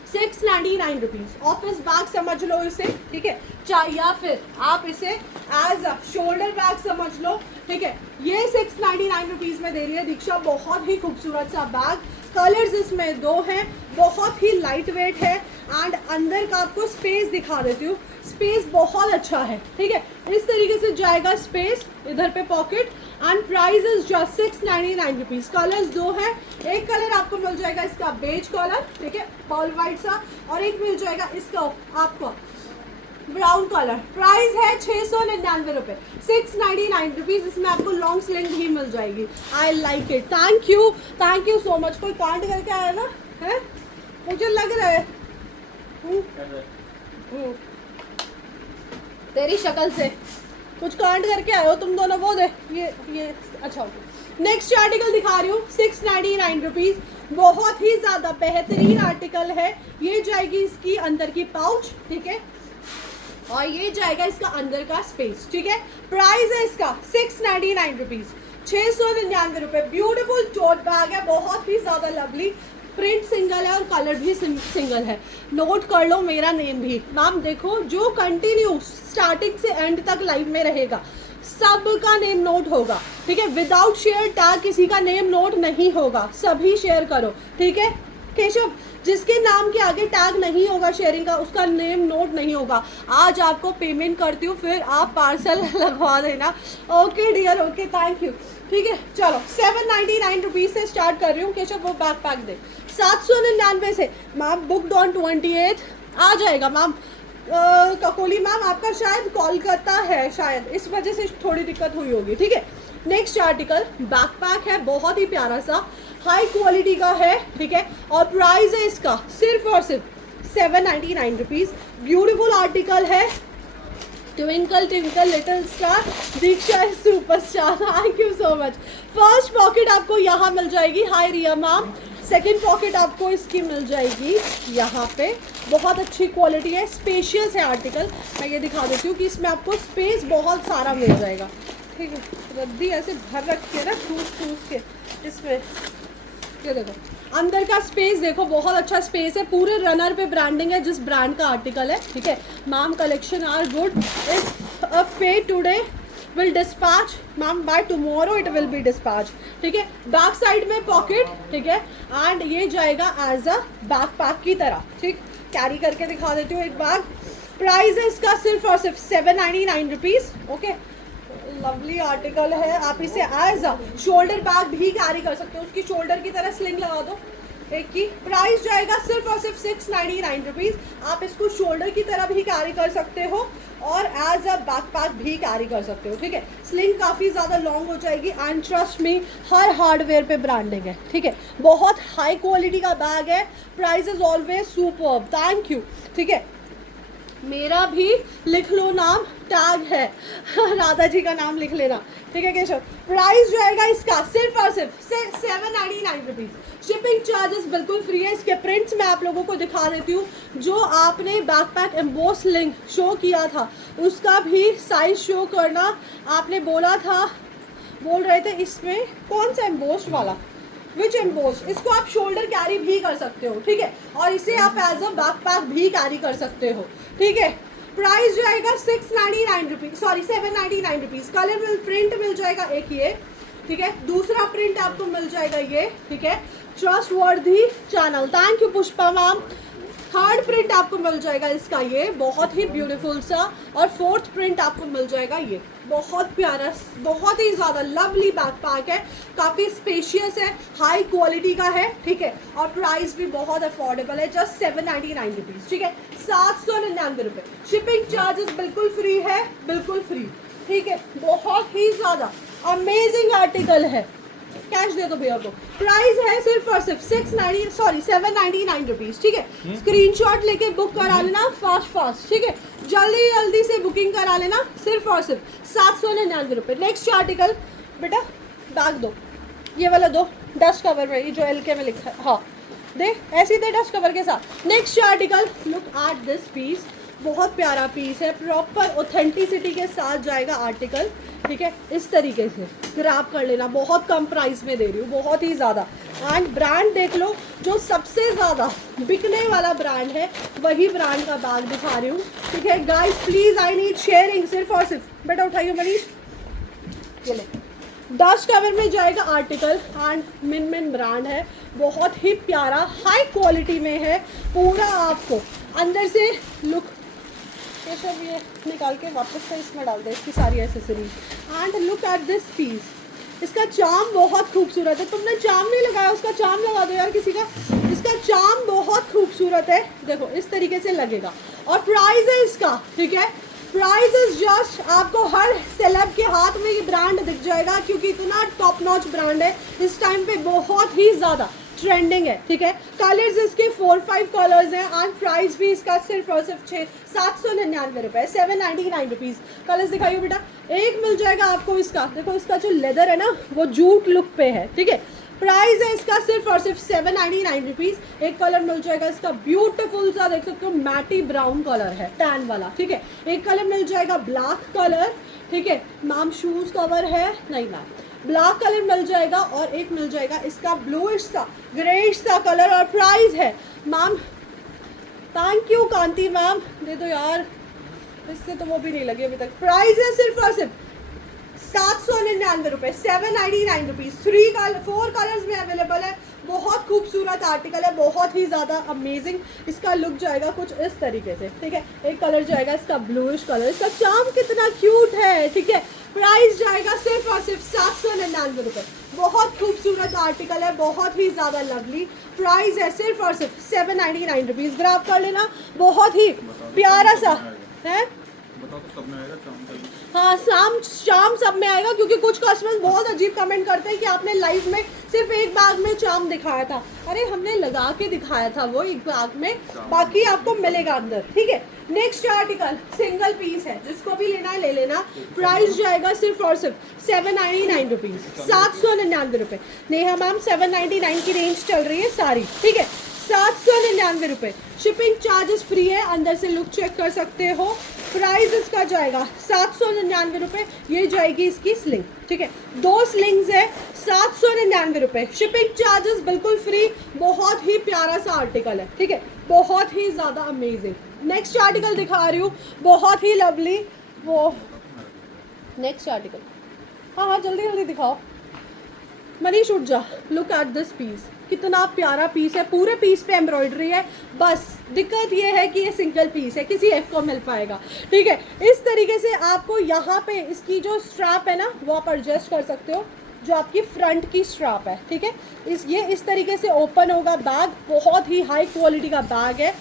699 रुपीज़। ऑफिस बैग समझ लो इसे, ठीक है, या फिर आप इसे एज अ शोल्डर बैग समझ लो, ठीक है। ये 699 रुपीज़ में दे रही है दीक्षा, बहुत ही खूबसूरत सा बैग। कलर्स इसमें 2 हैं, बहुत ही लाइट वेट है, एंड अंदर का आपको स्पेस दिखा देती हूँ, स्पेस बहुत अच्छा है, ठीक है। इस तरीके से जाएगा स्पेस, इधर पे pocket, and price is just 699 rupees. Colours 2 हैं, एक कलर आपको मिल जाएगा इसका बेज कलर, ठीक है, पॉल वाइट सा, और एक मिल जाएगा इसका आपको ब्राउन कलर। प्राइस है 699 रुपये, 699 रुपीज़। इसमें आपको लॉन्ग स्लिंग भी मिल जाएगी। I like it, thank you so much. कोई कांड करके आया ना, है मुझे लग रहा है तेरी शक्ल से कुछ कांड करके आए हो तुम दोनों। वो दे, ये अच्छा हो नेक्स्ट आर्टिकल दिखा रही हूँ 699 रुपीज़, बहुत ही ज़्यादा बेहतरीन आर्टिकल है। ये जाएगी इसकी अंदर की पाउच, ठीक है, और ये जाएगा इसका अंदर का स्पेस, ठीक है। प्राइस है इसका 699 रुपीज़, 699 रुपये। ब्यूटीफुल टोट बैग है, बहुत ही ज़्यादा लवली, प्रिंट सिंगल है और कलर भी सिंगल है। नोट कर लो मेरा नेम भी। मैम देखो, जो कंटिन्यू स्टार्टिंग से एंड तक लाइव में रहेगा सबका नेम नोट होगा, ठीक है। विदाउट शेयर टैग किसी का नेम नोट नहीं होगा, सभी शेयर करो, ठीक है। केशव, जिसके नाम के आगे टैग नहीं होगा शेयरिंग का, उसका नेम नोट नहीं होगा। आज आपको पेमेंट करती हूँ, फिर आप पार्सल लगवा देना। Okay dear, okay, thank you, ठीक है। चलो 799 रुपीज़ से स्टार्ट कर रही हूँ। केशव वो बैक पैक दे। 799 से मैम बुकड ऑन 28 आ जाएगा। मैम ककोली मैम आपका शायद कोलकाता है, शायद इस वजह से थोड़ी दिक्कत हुई होगी, ठीक है। नेक्स्ट आर्टिकल बैकपैक है, बहुत ही प्यारा सा, हाई क्वालिटी का है, ठीक है, और प्राइस है इसका सिर्फ और सिर्फ 799 रुपीज़। ब्यूटीफुल आर्टिकल है। Twinkle twinkle little star, Diksha superstar, thank you so much. First pocket आपको यहाँ मिल जाएगी, हाय रिया मैम। सेकेंड पॉकेट आपको इसकी मिल जाएगी यहाँ पे, बहुत अच्छी क्वालिटी है, स्पेशियस है आर्टिकल। मैं ये दिखा देती हूँ कि इसमें आपको स्पेस बहुत सारा मिल जाएगा, ठीक है। रद्दी ऐसे भर रखी है ना ठूस के इसमें, ये देखो अंदर का स्पेस देखो, बहुत अच्छा स्पेस है। पूरे रनर पे ब्रांडिंग है, जिस ब्रांड का आर्टिकल है, ठीक है। Ma'am collection are good, if a pay today will dispatch ma'am, by tomorrow it will be dispatch, ठीक है। बैक साइड में पॉकेट, ठीक है, एंड ये जाएगा एज अ बैक पैक की तरह, ठीक। कैरी करके दिखा देती हूँ एक बैग। प्राइस है इसका सिर्फ और सिर्फ 799 रुपीज़, ओके। लवली आर्टिकल है, आप इसे एज अ शोल्डर बैग भी कैरी कर सकते हो, उसकी शोल्डर की तरह स्लिंग लगा दो एक की। प्राइस जाएगा सिर्फ और सिर्फ 699 रुपीज़। आप इसको शोल्डर की तरह भी कैरी कर सकते हो और एज अ बैकपैक भी कैरी कर सकते हो, ठीक है। स्लिंग काफ़ी ज़्यादा लॉन्ग हो जाएगी and trust me her hardware पे ब्रांडिंग है, ठीक है। बहुत हाई क्वालिटी का बैग है, price is always superb, thank you, ठीक है। मेरा भी लिख लो नाम, टैग है राधा जी का नाम लिख लेना, ठीक है केशव। प्राइस जो आएगा इसका सिर्फ और सिर्फ 799 रुपीज़। शिपिंग चार्जेस बिल्कुल फ्री है। इसके प्रिंट्स मैं आप लोगों को दिखा देती हूँ। जो आपने बैकपैक एम्बोस लिंक शो किया था उसका भी साइज शो करना, आपने बोला था, बोल रहे थे इसमें कौन सा एम्बोस्ड वाला, विच एम्बोस्ड, इसको आप शोल्डर कैरी भी कर सकते हो, ठीक है, और इसे आप एज अ बैकपैक भी कैरी कर सकते हो, ठीक है। प्राइस जो आएगा 699 रुपीज़, सॉरी 799 रुपीज़। कलर मिल प्रिंट मिल जाएगा एक ये, ठीक है, दूसरा प्रिंट आपको मिल जाएगा ये, ठीक है। ट्रस्ट वर्दी channel, thank you Pushpa ma'am. Third print आपको मिल जाएगा इसका ये, बहुत ही ब्यूटीफुल सा, और फोर्थ प्रिंट आपको मिल जाएगा ये, बहुत प्यारा, बहुत ही ज़्यादा लवली बैकपैक है, काफ़ी स्पेशियस है, हाई क्वालिटी का है, ठीक है, और प्राइस भी बहुत अफोर्डेबल है, जस्ट 799 रुपीज़, ठीक है, 799 रुपये। शिपिंग चार्जेस बिल्कुल फ्री है, बिल्कुल फ्री, ठीक है। बहुत ही ज़्यादा अमेजिंग आर्टिकल है, कैश दे दो भैया को। प्राइस है सिर्फ और सिर्फ 799 रुपीज़, ठीक है। स्क्रीनशॉट लेके बुक करा लेना फास्ट, ठीक है, जल्दी जल्दी से बुकिंग करा लेना, सिर्फ और सिर्फ 799 रुपये। नेक्स्ट आर्टिकल बेटा बैग दो, ये वाला दो, डस्ट कवर में, ये जो LK में लिखा है, हाँ दे, ऐसे दे डस्ट कवर के साथ। Next article, look at this piece, बहुत प्यारा पीस है, प्रॉपर ऑथेंटिसिटी के साथ जाएगा आर्टिकल, ठीक है। इस तरीके से ग्रैब कर लेना, बहुत कम प्राइस में दे रही हूँ, बहुत ही ज़्यादा। एंड ब्रांड देख लो, जो सबसे ज़्यादा बिकने वाला ब्रांड है वही ब्रांड का बैग दिखा रही हूँ, ठीक है। Guys please I need sharing, सिर्फ और सिर्फ बेटा उठाइए मनीष, ये लो। डस्ट कवर में जाएगा आर्टिकल एंड मिन ब्रांड है, बहुत ही प्यारा, हाई क्वालिटी में है पूरा। आपको अंदर से लुक, ये सब ये निकाल के वापस से इसमें डाल दे, इसकी सारी accessories. And look at this piece, इसका चार्म बहुत खूबसूरत है। तुमने चार्म नहीं लगाया, उसका चार्म लगा दो यार किसी का, इसका चार्म बहुत खूबसूरत है, देखो इस तरीके से लगेगा। और प्राइस है इसका, ठीक है, प्राइस इज जस्ट, आपको हर सेलेब के हाथ में ये ब्रांड दिख जाएगा, क्योंकि इतना टॉप नॉच ब्रांड है इस टाइम पे, बहुत ही ज़्यादा ट्रेंडिंग है, ठीक है। कलर्स इसके 4-5 कलर्स हैं एंड प्राइस भी इसका सिर्फ और सिर्फ 799 रुपये, 799 रुपीज़। कलर्स दिखाइए बेटा। एक मिल जाएगा आपको इसका, देखो इसका जो लेदर है ना वो जूट लुक पे है, ठीक है। प्राइस है इसका सिर्फ और सिर्फ 799 रुपीज़। एक कलर मिल जाएगा इसका ब्यूटीफुल सा, देख सकते हो मैटी ब्राउन कलर है, टैन वाला, ठीक है। एक कलर मिल जाएगा ब्लैक कलर, ठीक है। मैम शूज कवर है नहीं मैम, ब्लैक कलर मिल जाएगा और एक मिल जाएगा इसका ब्लूइश सा ग्रेइश सा कलर। और प्राइस है ma'am, thank you Kanti ma'am, दे दो यार, इससे तो वो भी नहीं लगी अभी तक। प्राइस है सिर्फ और सिर्फ 799 रुपये, 799 रुपीज़। 4 कलर्स में अवेलेबल है। बहुत खूबसूरत आर्टिकल है, बहुत ही ज़्यादा अमेजिंग। इसका लुक जाएगा कुछ इस तरीके से, ठीक है। एक कलर जाएगा इसका ब्लूइश कलर, इसका चार्म कितना क्यूट है, ठीक है। प्राइस जाएगा सिर्फ और सिर्फ 799 रुपये। बहुत खूबसूरत आर्टिकल है, बहुत ही ज़्यादा लवली। प्राइस है सिर्फ और सिर्फ 799 रुपीज़। ग्राफ कर लेना, बहुत ही प्यारा सा है। सब में आएगा, हाँ शाम सब में आएगा, क्योंकि कुछ कस्टमर्स बहुत अजीब कमेंट करते हैं कि आपने लाइव में सिर्फ एक बैग में चाम दिखाया था। अरे हमने लगा के दिखाया था वो एक बैग में, बाकी आपको मिलेगा अंदर, ठीक है। नेक्स्ट आर्टिकल सिंगल पीस है, जिसको भी लेना है ले लेना। प्राइस जाएगा सिर्फ और सिर्फ 799 रुपीज़, 799 रुपये। नेहा मैम 799 की रेंज चल रही है सारी, ठीक है। 799 रुपये। शिपिंग चार्जेस फ्री है, अंदर से लुक चेक कर सकते हो। प्राइस इसका जाएगा 799 रुपये। ये जाएगी इसकी स्लिंग, ठीक है। 2 स्लिंग्स है, 799 रुपये। शिपिंग चार्जेस बिल्कुल फ्री। बहुत ही प्यारा सा आर्टिकल है, ठीक है, बहुत ही ज़्यादा अमेजिंग। नेक्स्ट आर्टिकल दिखा रही हूँ, बहुत ही लवली। वो नेक्स्ट आर्टिकल, हाँ जल्दी जल्दी दिखाओ। मनीष उठ जा। लुक एट दिस पीस, कितना प्यारा पीस है। पूरे पीस पे एम्ब्रॉयडरी है, बस दिक्कत ये है कि ये सिंगल पीस है, किसी एक को मिल पाएगा, ठीक है। इस तरीके से आपको यहाँ पे इसकी जो स्ट्रैप है ना वो आप एडजस्ट कर सकते हो, जो आपकी फ्रंट की स्ट्रैप है, ठीक है। ये इस तरीके से ओपन होगा बैग। बहुत ही हाई क्वालिटी का बैग है,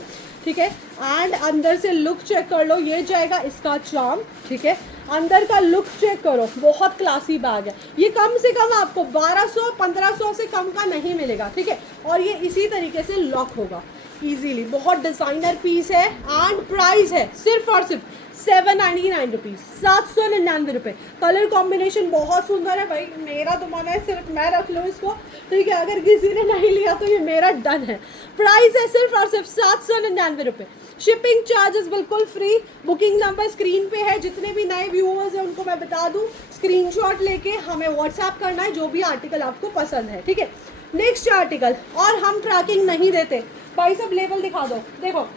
ठीक है। एंड अंदर से लुक चेक कर लो, ये जाएगा इसका चार्म, ठीक है। अंदर का लुक चेक करो, बहुत क्लासी बैग है। ये कम से कम आपको 1200-1500 से कम का नहीं मिलेगा, ठीक है। और ये इसी तरीके से लॉक होगा इजीली। बहुत डिज़ाइनर पीस है एंड प्राइस है सिर्फ और सिर्फ 799 रुपीज़, 799 रुपये। कलर कॉम्बिनेशन बहुत सुंदर है भाई। मेरा तो मन है सिर्फ मैं रख लूँ इसको, ठीक है। अगर किसी ने नहीं लिया तो ये मेरा डन है। प्राइस है सिर्फ और सिर्फ 799 रुपये। शिपिंग चार्जेस बिल्कुल फ्री। बुकिंग नंबर स्क्रीन पे है। जितने भी नए व्यूअर्स हैं उनको मैं बता दूं, स्क्रीनशॉट लेके हमें व्हाट्सएप करना है जो भी आर्टिकल आपको पसंद है, ठीक है। नेक्स्ट आर्टिकल, और हम ट्रैकिंग नहीं देते भाई। सब लेबल दिखा दो, देखो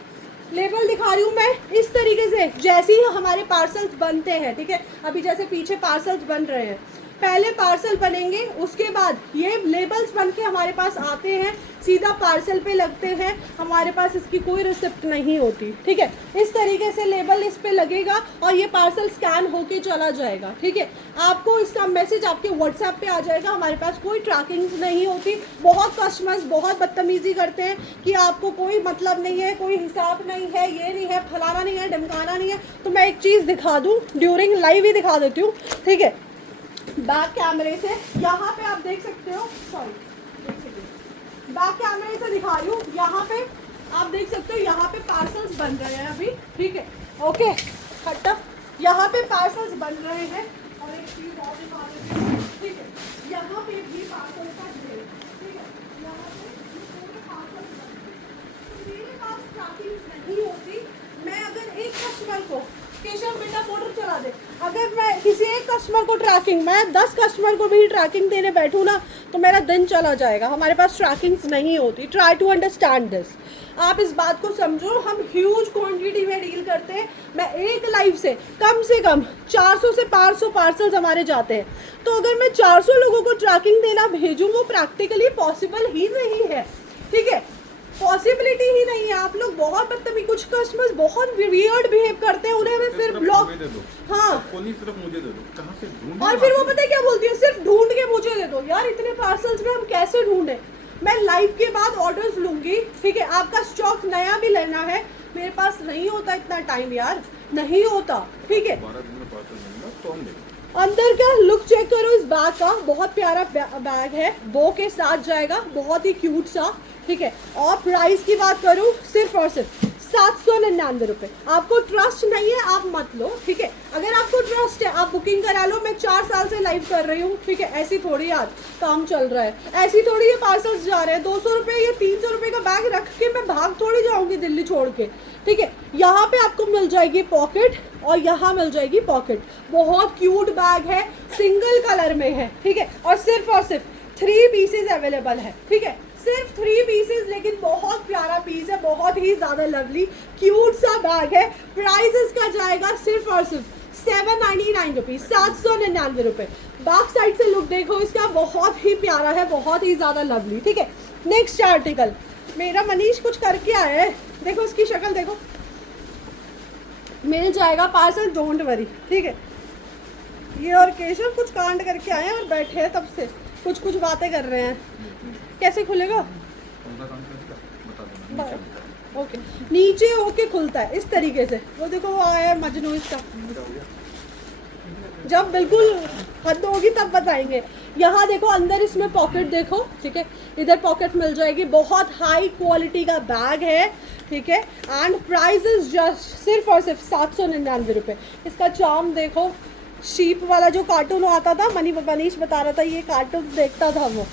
लेबल दिखा रही हूँ मैं इस तरीके से, जैसे ही हमारे पार्सल्स बनते हैं, ठीक है। अभी जैसे पीछे पार्सल्स बन रहे हैं, पहले पार्सल बनेंगे, उसके बाद ये लेबल्स बन के हमारे पास आते हैं, सीधा पार्सल पे लगते हैं। हमारे पास इसकी कोई रिसिप्ट नहीं होती, ठीक है। इस तरीके से लेबल इस पे लगेगा और ये पार्सल स्कैन होके चला जाएगा, ठीक है। आपको इसका मैसेज आपके व्हाट्सएप पे आ जाएगा। हमारे पास कोई ट्रैकिंग नहीं होती। बहुत कस्टमर्स बहुत बदतमीजी करते हैं कि आपको कोई मतलब नहीं है, कोई हिसाब नहीं है, ये नहीं है, फलाना नहीं है, ढमकाना नहीं है। तो मैं एक चीज़ दिखा दूँ, ड्यूरिंग लाइव ही दिखा देती हूँ, ठीक है। बैक कैमरे से यहाँ पे आप देख सकते हो, बैक कैमरे से दिखा रही हूँ। यहाँ पे आप देख सकते हो, यहाँ पे पार्सल्स बन रहे हैं अभी, ठीक है। ओके हटा, यहाँ पे पार्सल्स बन रहे हैं। और एक चीज़ और दिखा देती हूँ, ठीक है। यहाँ पे भी पार्सल का ढेर, ठीक है। यहाँ पे पूरे पार्सल बन रहे हैं। तो मेरे पास ट्रैकिंग नहीं होती। मैं अगर एक कस्टमर को, केशव बेटा मोटर चला दे, अगर मैं किसी एक कस्टमर को ट्रैकिंग, मैं 10 कस्टमर को भी ट्रैकिंग देने बैठूँ ना तो मेरा दिन चला जाएगा। हमारे पास ट्रैकिंग्स नहीं होती। ट्राई टू अंडरस्टैंड दिस, आप इस बात को समझो। हम ह्यूज क्वांटिटी में डील करते हैं। मैं एक लाइव से कम 400 से 500 पार्सल्स हमारे जाते हैं। तो अगर मैं 400 लोगों को ट्रैकिंग देना भेजूँ, वो प्रैक्टिकली पॉसिबल ही नहीं है, ठीक है। पॉसिबिलिटी ही नहीं है। आप लोग बहुत बदतमीज, कुछ कस्टमर्स बहुत वियर्ड बिहेव करते हैं, उन्हें मैं फिर ब्लॉक, हाँ सिर्फ मुझे दे दो, कहाँ से ढूंढ। और फिर वो पता है क्या बोलती है, सिर्फ ढूंढ के मुझे दे दो। यार इतने पार्सल्स में हम कैसे ढूंढें। मैं लाइव के बाद ऑर्डर्स लूंगी, ठीक है। आपका स्टॉक नया भी लेना है, मेरे पास नहीं होता इतना टाइम यार, नहीं होता, ठीक है। 12 दिन में पार्सल मिलेगा तो हम देंगे। अंदर का लुक चेक करो इस बैग का, बहुत प्यारा बैग है, बो के साथ जाएगा, बहुत ही क्यूट सा, ठीक है। और प्राइस की बात करूँ सिर्फ और सिर्फ 799 रुपये। आपको ट्रस्ट नहीं है आप मत लो, ठीक है। अगर आपको ट्रस्ट है आप बुकिंग करा लो। मैं 4 साल से लाइव कर रही हूँ, ठीक है। ऐसी थोड़ी यार काम चल रहा है, ऐसी थोड़ी ये पार्सल्स जा रहे हैं। 200 रुपये या 300 रुपये का बैग रख के मैं भाग थोड़ी जाऊँगी दिल्ली छोड़ के, ठीक है। यहाँ पे आपको मिल जाएगी पॉकेट और यहाँ मिल जाएगी पॉकेट। बहुत क्यूट बैग है, सिंगल कलर में है, ठीक है। और सिर्फ 3 पीसेज अवेलेबल है, ठीक है। सिर्फ 3 पीसेज, लेकिन बहुत प्यारा पीस है, बहुत ही ज़्यादा लवली क्यूट सा बैग है। प्राइस इसका जाएगा सिर्फ और सिर्फ 799 रुपीज़, 799 रुपये। बैक साइड से लुक देखो इसका, बहुत ही प्यारा है, बहुत ही ज़्यादा लवली, ठीक है। नेक्स्ट आर्टिकल मेरा मनीष कुछ करके आया है, देखो इसकी शक्ल देखो। मिल जाएगा पार्सल, डोंट वरी, ठीक है। ये और केशव कुछ कांड करके आए हैं और बैठे हैं तब से कुछ बातें कर रहे हैं। कैसे खुलेगा? कौन सा काम करेगा? बता देना। ओके, नीचे होके खुलता है इस तरीके से। वो देखो वो आया है मजनू इसका, जब बिल्कुल हद होगी तब बताएंगे। यहाँ देखो अंदर इसमें पॉकेट देखो, ठीक है। इधर पॉकेट मिल जाएगी, बहुत हाई क्वालिटी का बैग है, ठीक है। एंड प्राइस इज जस्ट सिर्फ और सिर्फ 799 रुपये। इसका चार्म देखो, शीप वाला जो कार्टून आता था, मनीष बता रहा था ये कार्टून देखता था वो।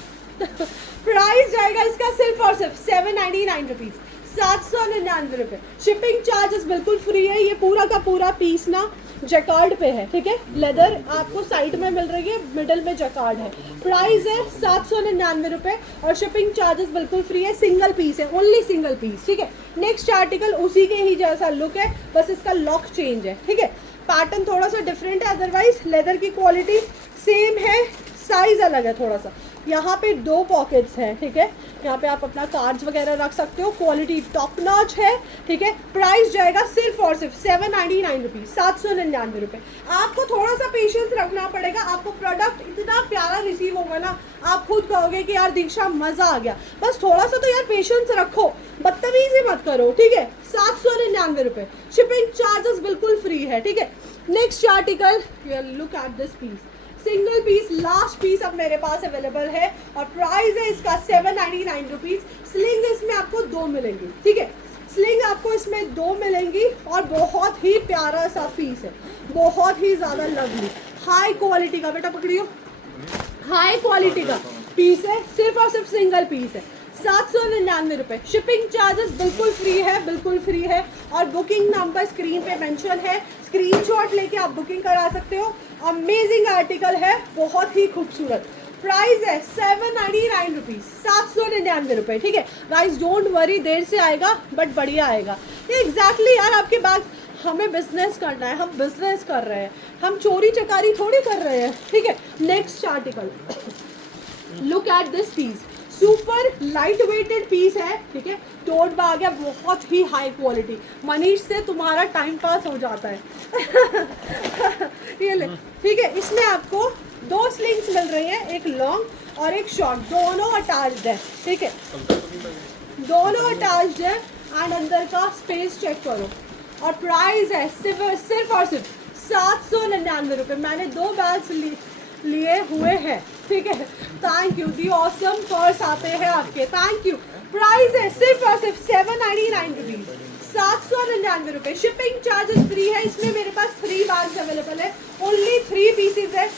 प्राइस जाएगा इसका सिर्फ और सिर्फ 799 रुपीज़, 799 रुपये। शिपिंग चार्जेस बिल्कुल फ्री है। ये पूरा का पूरा पीस ना जैकार्ड पे है, ठीक है। लेदर आपको साइड में मिल रही है, मिडल में जैकार्ड है। प्राइस है 799 रुपये और शिपिंग चार्जेस बिल्कुल फ्री है। सिंगल पीस है, ओनली सिंगल पीस, ठीक है। नेक्स्ट आर्टिकल उसी के ही जैसा लुक है, बस इसका लॉक चेंज है, ठीक है। पैटर्न थोड़ा सा डिफरेंट है, अदरवाइज लेदर की क्वालिटी सेम है, साइज अलग है थोड़ा सा। यहाँ पे 2 पॉकेट्स हैं, ठीक है। यहाँ पे आप अपना कार्ड्स वगैरह रख सकते हो, क्वालिटी टॉप नॉच है, ठीक है। प्राइस जाएगा सिर्फ और सिर्फ 799 रुपीज़, 799 रुपये। आपको थोड़ा सा पेशेंस रखना पड़ेगा। आपको प्रोडक्ट इतना प्यारा रिसीव होगा ना, आप खुद कहोगे कि यार दीक्षा मज़ा आ गया। बस थोड़ा सा तो यार पेशेंस रखो, बदतमीजी मत करो, ठीक है। 799 रुपये, शिपिंग चार्जेस बिल्कुल फ्री है, ठीक है। Next article, look at this piece, single piece, last piece अब मेरे पास अवेलेबल है और प्राइस है इसका 799 रुपीज़। स्लिंग इसमें आपको 2 मिलेंगी, ठीक है। स्लिंग आपको इसमें 2 मिलेंगी और बहुत ही प्यारा सा पीस है, बहुत ही ज़्यादा लवली, हाई क्वालिटी का। बेटा पकड़ियो, हाई क्वालिटी का पीस है, सिर्फ और सिर्फ सिंगल पीस है, 799 रुपये। शिपिंग चार्जेस बिल्कुल फ्री है, बिल्कुल फ्री है। और बुकिंग नंबर स्क्रीन पे मेंशन है, स्क्रीनशॉट लेके आप बुकिंग करा सकते हो। अमेजिंग आर्टिकल है, बहुत ही खूबसूरत। प्राइस है 799 रुपीज़, 799 रुपये, ठीक है। गाइस डोंट वरी, देर से आएगा बट बढ़िया आएगा। ये एग्जैक्टली यार आपके पास, हमें बिजनेस करना है, हम बिजनेस कर रहे हैं, हम चोरी चकारी थोड़ी कर रहे हैं, ठीक है। Next article, look at this piece, super light weighted piece है, ठीक है। टोट बैग है, बहुत ही हाई क्वालिटी। मनीष से तुम्हारा टाइम पास हो जाता है। ये ले, ठीक है। इसमें आपको 2 स्लिंग्स मिल रही हैं, एक लॉन्ग और एक शॉर्ट, दोनों अटैच्ड है, ठीक है। दोनों अटैच्ड है एंड अंदर का स्पेस चेक करो। और प्राइस है सिर्फ और सिर्फ 799 रुपये। मैंने 2 बैग्स लिए हुए हैं, ठीक है। Thank you, the awesome purse आते हैं आपके, थैंक यू। प्राइस है सिर्फ और सिर्फ 799 रुपीज़, 799 रुपये। शिपिंग चार्जेस फ्री है। इसमें मेरे पास 3 बैग्स अवेलेबल है, ओनली 3 पीसेज है,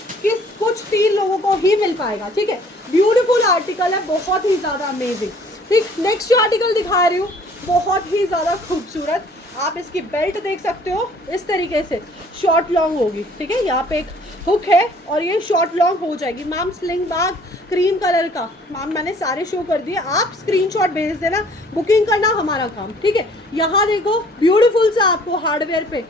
कुछ 3 लोगों को ही मिल पाएगा, ठीक है। ब्यूटीफुल आर्टिकल है, बहुत ही ज़्यादा अमेजिंग, ठीक। नेक्स्ट आर्टिकल दिखा रही हूँ, बहुत ही ज़्यादा खूबसूरत। आप इसकी बेल्ट देख सकते हो, इस तरीके से शॉर्ट लॉन्ग होगी, ठीक है। यहाँ पे एक हुक है और ये शॉर्ट लॉन्ग हो जाएगी। Ma'am sling bag cream colour का, मैम मैंने सारे शो कर दिए, आप स्क्रीनशॉट भेज देना, बुकिंग करना हमारा काम, ठीक है। यहाँ देखो ब्यूटीफुल सा आपको हार्डवेयर पे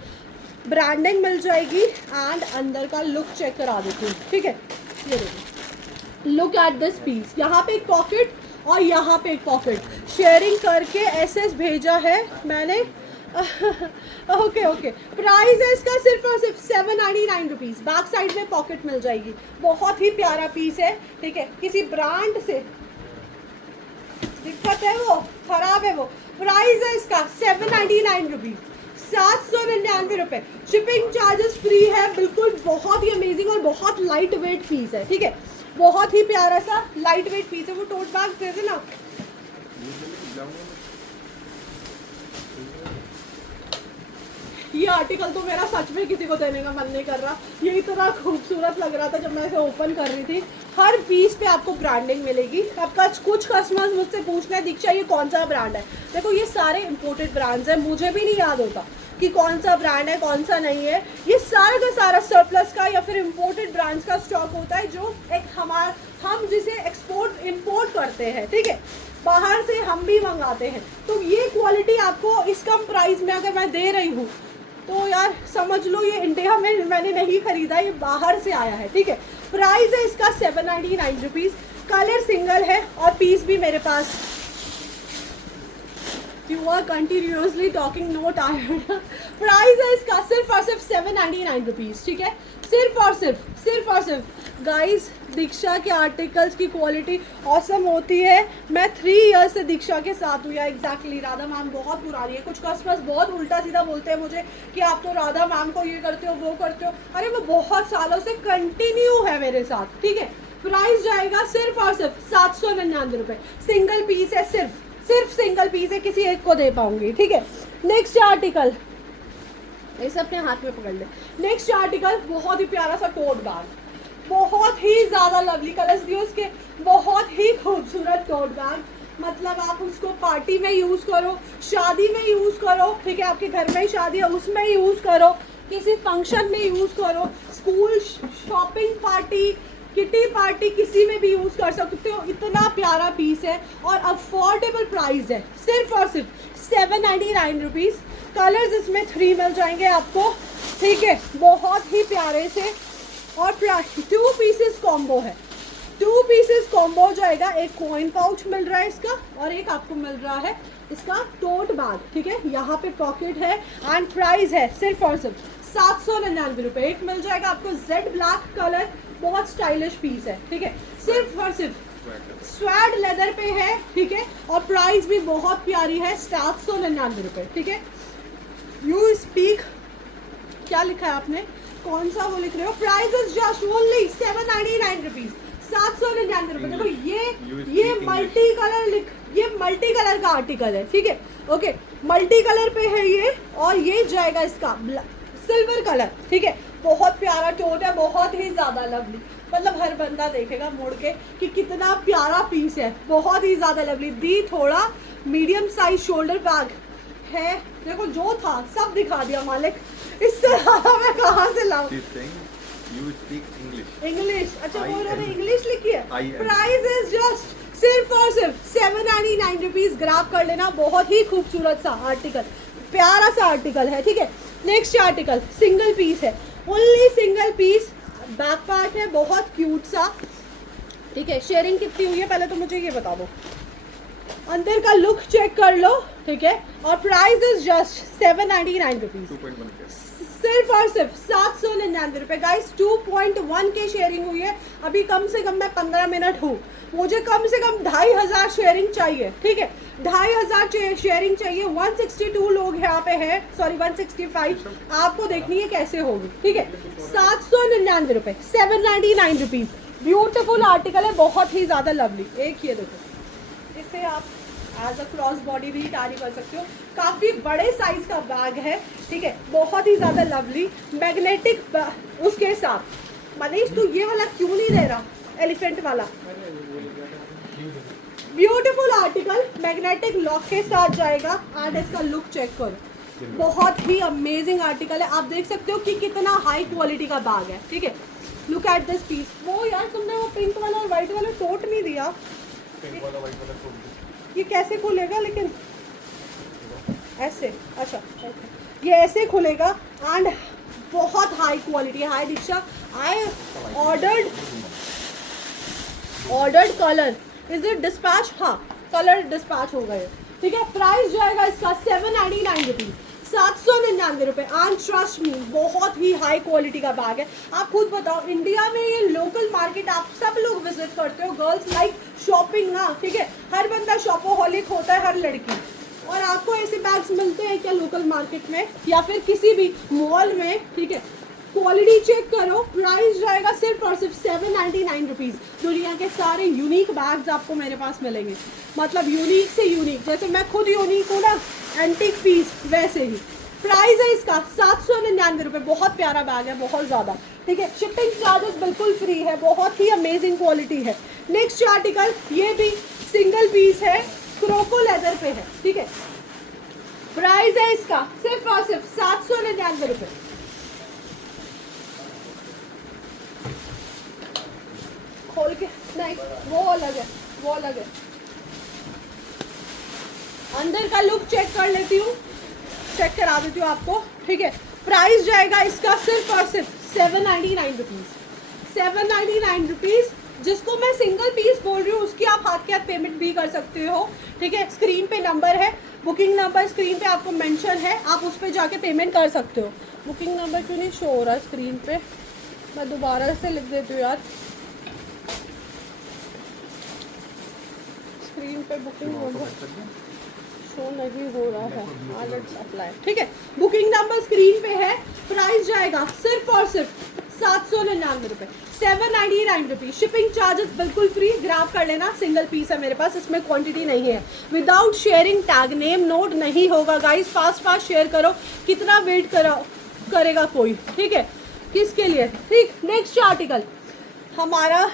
ब्रांडिंग मिल जाएगी एंड अंदर का लुक चेक करा देती हूँ, ठीक है। ये देखो, लुक एट दिस पीस, यहाँ पे एक पॉकेट और यहाँ पे एक पॉकेट, शेयरिंग करके एसएस भेजा है मैंने। ओके। प्राइस है इसका सिर्फ और सिर्फ 799 रुपीज़। बैक साइड में पॉकेट मिल जाएगी, बहुत ही प्यारा पीस है, ठीक है। किसी ब्रांड से दिक्कत है, वो खराब है वो। प्राइस है इसका 799 रुपीज़, 799 रुपए, शिपिंग चार्जेस फ्री है बिल्कुल। बहुत ही अमेजिंग और बहुत लाइट वेट पीस है, ठीक है, बहुत ही प्यारा सा लाइट वेट पीस है। वो टोट बैग दे देना। ये आर्टिकल तो मेरा सच में किसी को देने का मन नहीं कर रहा, ये इतना खूबसूरत लग रहा था जब मैं इसे ओपन कर रही थी। हर पीस पे आपको ब्रांडिंग मिलेगी। आपका कुछ कस्टमर्स मुझसे पूछना है दीक्षा ये कौन सा ब्रांड है। देखो ये सारे इंपोर्टेड ब्रांड्स हैं, मुझे भी नहीं याद होता कि कौन सा ब्रांड है कौन सा नहीं है। ये सारा का सारा सरप्लस का या फिर इंपोर्टेड ब्रांड्स का स्टॉक होता है जो एक हम जिसे एक्सपोर्ट इंपोर्ट करते हैं, ठीक है, बाहर से हम भी मंगाते हैं। तो ये क्वालिटी आपको इस कम प्राइस में अगर मैं दे रही हूँ तो यार समझ लो ये इंडिया में मैंने नहीं खरीदा, ये बाहर से आया है, ठीक है। प्राइस है इसका 799 रुपीज़। कलर सिंगल है और पीस भी मेरे पास। You are continuously talking, no tired. Price है इसका सिर्फ और सिर्फ 799 रुपीज़, ठीक है, सिर्फ और सिर्फ गाइस। दीक्षा के आर्टिकल्स की क्वालिटी ऑसम होती है। मैं 3 इयर्स से दीक्षा के साथ हूँ या एग्जैक्टली राधा मैम बहुत पुरानी है। कुछ कस्टमर्स बहुत उल्टा सीधा बोलते हैं मुझे कि आप तो राधा मैम को ये करते हो वो करते हो। अरे वो बहुत सालों से कंटिन्यू है मेरे साथ, ठीक है। प्राइस जाएगा सिर्फ और सिर्फ 799 रुपये। सिंगल पीस है, सिर्फ सिंगल पीस है, किसी एक को दे पाऊंगी, ठीक है। नेक्स्ट आर्टिकल, इसे अपने हाथ में पकड़ ले। नेक्स्ट आर्टिकल बहुत ही प्यारा सा टोट बैग, बहुत ही ज़्यादा लवली कलर्स दिए उसके, बहुत ही खूबसूरत टोट बैग। मतलब आप उसको पार्टी में यूज़ करो, शादी में यूज़ करो, ठीक है, आपके घर में ही शादी है उसमें यूज़ करो, किसी फंक्शन में यूज़ करो, school, shopping party, kitty party, किसी में भी यूज़ कर सकते हो। इतना प्यारा पीस है और अफोर्डेबल प्राइस है, सिर्फ और सिर्फ 799 रुपीज़। कलर्स इसमें 3 मिल जाएंगे आपको, ठीक है, बहुत ही प्यारे से। और 2 पीसेस कॉम्बो है, 2 पीसेस कॉम्बो जाएगा। एक कॉइन पाउच मिल रहा है इसका और एक आपको मिल रहा है इसका टोट बैग, ठीक है, यहाँ पे पॉकेट है। एंड प्राइस है सिर्फ और सिर्फ 799 रुपये। एक मिल जाएगा आपको जेड ब्लैक कलर, बहुत स्टाइलिश पीस है, ठीक है, सिर्फ और सिर्फ स्वैड लेदर पे है, ठीक है, और प्राइस भी बहुत प्यारी है 799 रुपये, ठीक है। यू स्पीक, क्या लिखा है आपने, कौन सा वो लिख रहे हो। Price is just only 799 rupees, 799 रुपये। देखो ये मल्टी कलर का आर्टिकल है, ठीक है, ओके, मल्टी कलर पे है ये। और ये जाएगा इसका सिल्वर कलर, ठीक है, बहुत प्यारा टोट है, बहुत ही ज़्यादा लवली। मतलब हर बंदा देखेगा मुड़ के कि कितना प्यारा पीस है, बहुत ही ज़्यादा लवली। दी थोड़ा मीडियम साइज शोल्डर बैग है। देखो जो था सब दिखा दिया मालिक, इससे ज़्यादा मैं कहाँ से लाऊं। इंग्लिश, अच्छा वो उन्होंने इंग्लिश लिखी है। प्राइस इज जस्ट सिर्फ और सिर्फ 799 रुपीज़। ग्रैब कर लेना, बहुत ही खूबसूरत सा आर्टिकल, प्यारा सा आर्टिकल है, ठीक है। नेक्स्ट आर्टिकल सिंगल पीस है, only single piece, back part है, बहुत क्यूट सा, ठीक है। शेयरिंग कितनी हुई है पहले तो मुझे ये बता दो, अंदर का लुक चेक कर लो, ठीक है। और प्राइस इज जस्ट 799 रुपीज़, सिर्फ और सिर्फ 799 रुपये। गाइस 2.1 के शेयरिंग हुई है अभी, कम से कम मैं 15 मिनट हूँ, मुझे कम से कम 2500 शेयरिंग चाहिए, ठीक है, 2500 शेयरिंग चाहिए। 162 लोग यहाँ पे हैं, सॉरी 165, आपको देखनी है कैसे होगी, ठीक है। 799 रुपये, 799 रुपीज़। ब्यूटीफुल आर्टिकल है, बहुत ही ज़्यादा लवली। एक ये देखो, इसे आप एज अ क्रॉस बॉडी भी कैरी कर सकते हो, काफ़ी बड़े साइज का बैग है, ठीक है, बहुत ही ज़्यादा लवली मैग्नेटिक उसके साथ। मनीष तू ये वाला क्यों नहीं दे रहा, एलिफेंट वाला। ब्यूटीफुल आर्टिकल, मैग्नेटिक लॉक के साथ जाएगा। एंड इसका लुक चेक करो, बहुत ही अमेजिंग आर्टिकल है। आप देख सकते हो कि कितना हाई क्वालिटी का बैग है, ठीक है। Look at this piece. वो यार तुमने वो पिंक वाला और वाइट वाला टोट नहीं दिया, ये कैसे खुलेगा लेकिन, ऐसे, अच्छा ये ऐसे खुलेगा। एंड बहुत high quality, high Diksha. I ordered colour, is it dispatch, हाँ कलर डिस्पैच हो गए, ठीक है। प्राइस जाएगा इसका 799 रुपीज़, 799 रुपये। एंड ट्रस्ट मी, बहुत ही हाई क्वालिटी का बैग है। आप खुद बताओ, इंडिया में ये लोकल मार्केट आप सब लोग विजिट करते हो, गर्ल्स लाइक शॉपिंग ना, ठीक है, हर बंदा शॉपोहॉलिक होता है, हर लड़की, और आपको ऐसे बैग्स मिलते हैं क्या लोकल मार्केट में या फिर किसी भी मॉल में, ठीक है। क्वालिटी चेक करो, प्राइस जाएगा सिर्फ और सिर्फ 799 रुपीज़। दुनिया के सारे यूनिक बैग्स आपको मेरे पास मिलेंगे, मतलब यूनिक से यूनिक, जैसे मैं खुद यूनिक हूँ ना, एंटीक पीस, वैसे ही। प्राइस है इसका 799 रुपये। बहुत प्यारा बैग है, बहुत ज़्यादा, ठीक है। शिपिंग चार्जेस बिल्कुल फ्री है, बहुत ही अमेजिंग क्वालिटी है। नेक्स्ट आर्टिकल, ये भी सिंगल पीस है, क्रोको लेदर पे है, ठीक है। प्राइस है इसका सिर्फ और सिर्फ 799 रुपये। खोल के नहीं, वो अलग है, वो अलग है। अंदर का लुक चेक कर लेती हूँ, चेक करा देती हूँ आपको, ठीक है। प्राइस जाएगा इसका सिर्फ और सिर्फ 799 रुपीज़। 799 रुपीज़। जिसको मैं सिंगल पीस बोल रही हूँ उसकी आप हाथ के हाथ पेमेंट भी कर सकते हो, ठीक है। स्क्रीन पे नंबर है, बुकिंग नंबर स्क्रीन पे आपको मेंशन है, आप उस पर जाके पेमेंट कर सकते हो। बुकिंग नंबर क्यों नहीं शो हो रहा है स्क्रीन पे, मैं दोबारा से लिख देती हूँ यार। स्क्रीन पे बुकिंग नंबर शो नहीं हो रहा है, लेट्स अप्लाई, ठीक है। बुकिंग नंबर स्क्रीन पे है। प्राइस जाएगा सिर्फ और सिर्फ 799 रुपये, 799 रुपीज़। शिपिंग चार्जेस बिल्कुल फ्री, ग्रैब कर लेना। सिंगल पीस है मेरे पास, इसमें क्वांटिटी नहीं है। Without sharing tag, name note नहीं होगा गाइस। फास्ट शेयर करो, कितना वेट करेगा कोई, ठीक है। किसके लिए, ठीक। नेक्स्ट आर्टिकल हमारा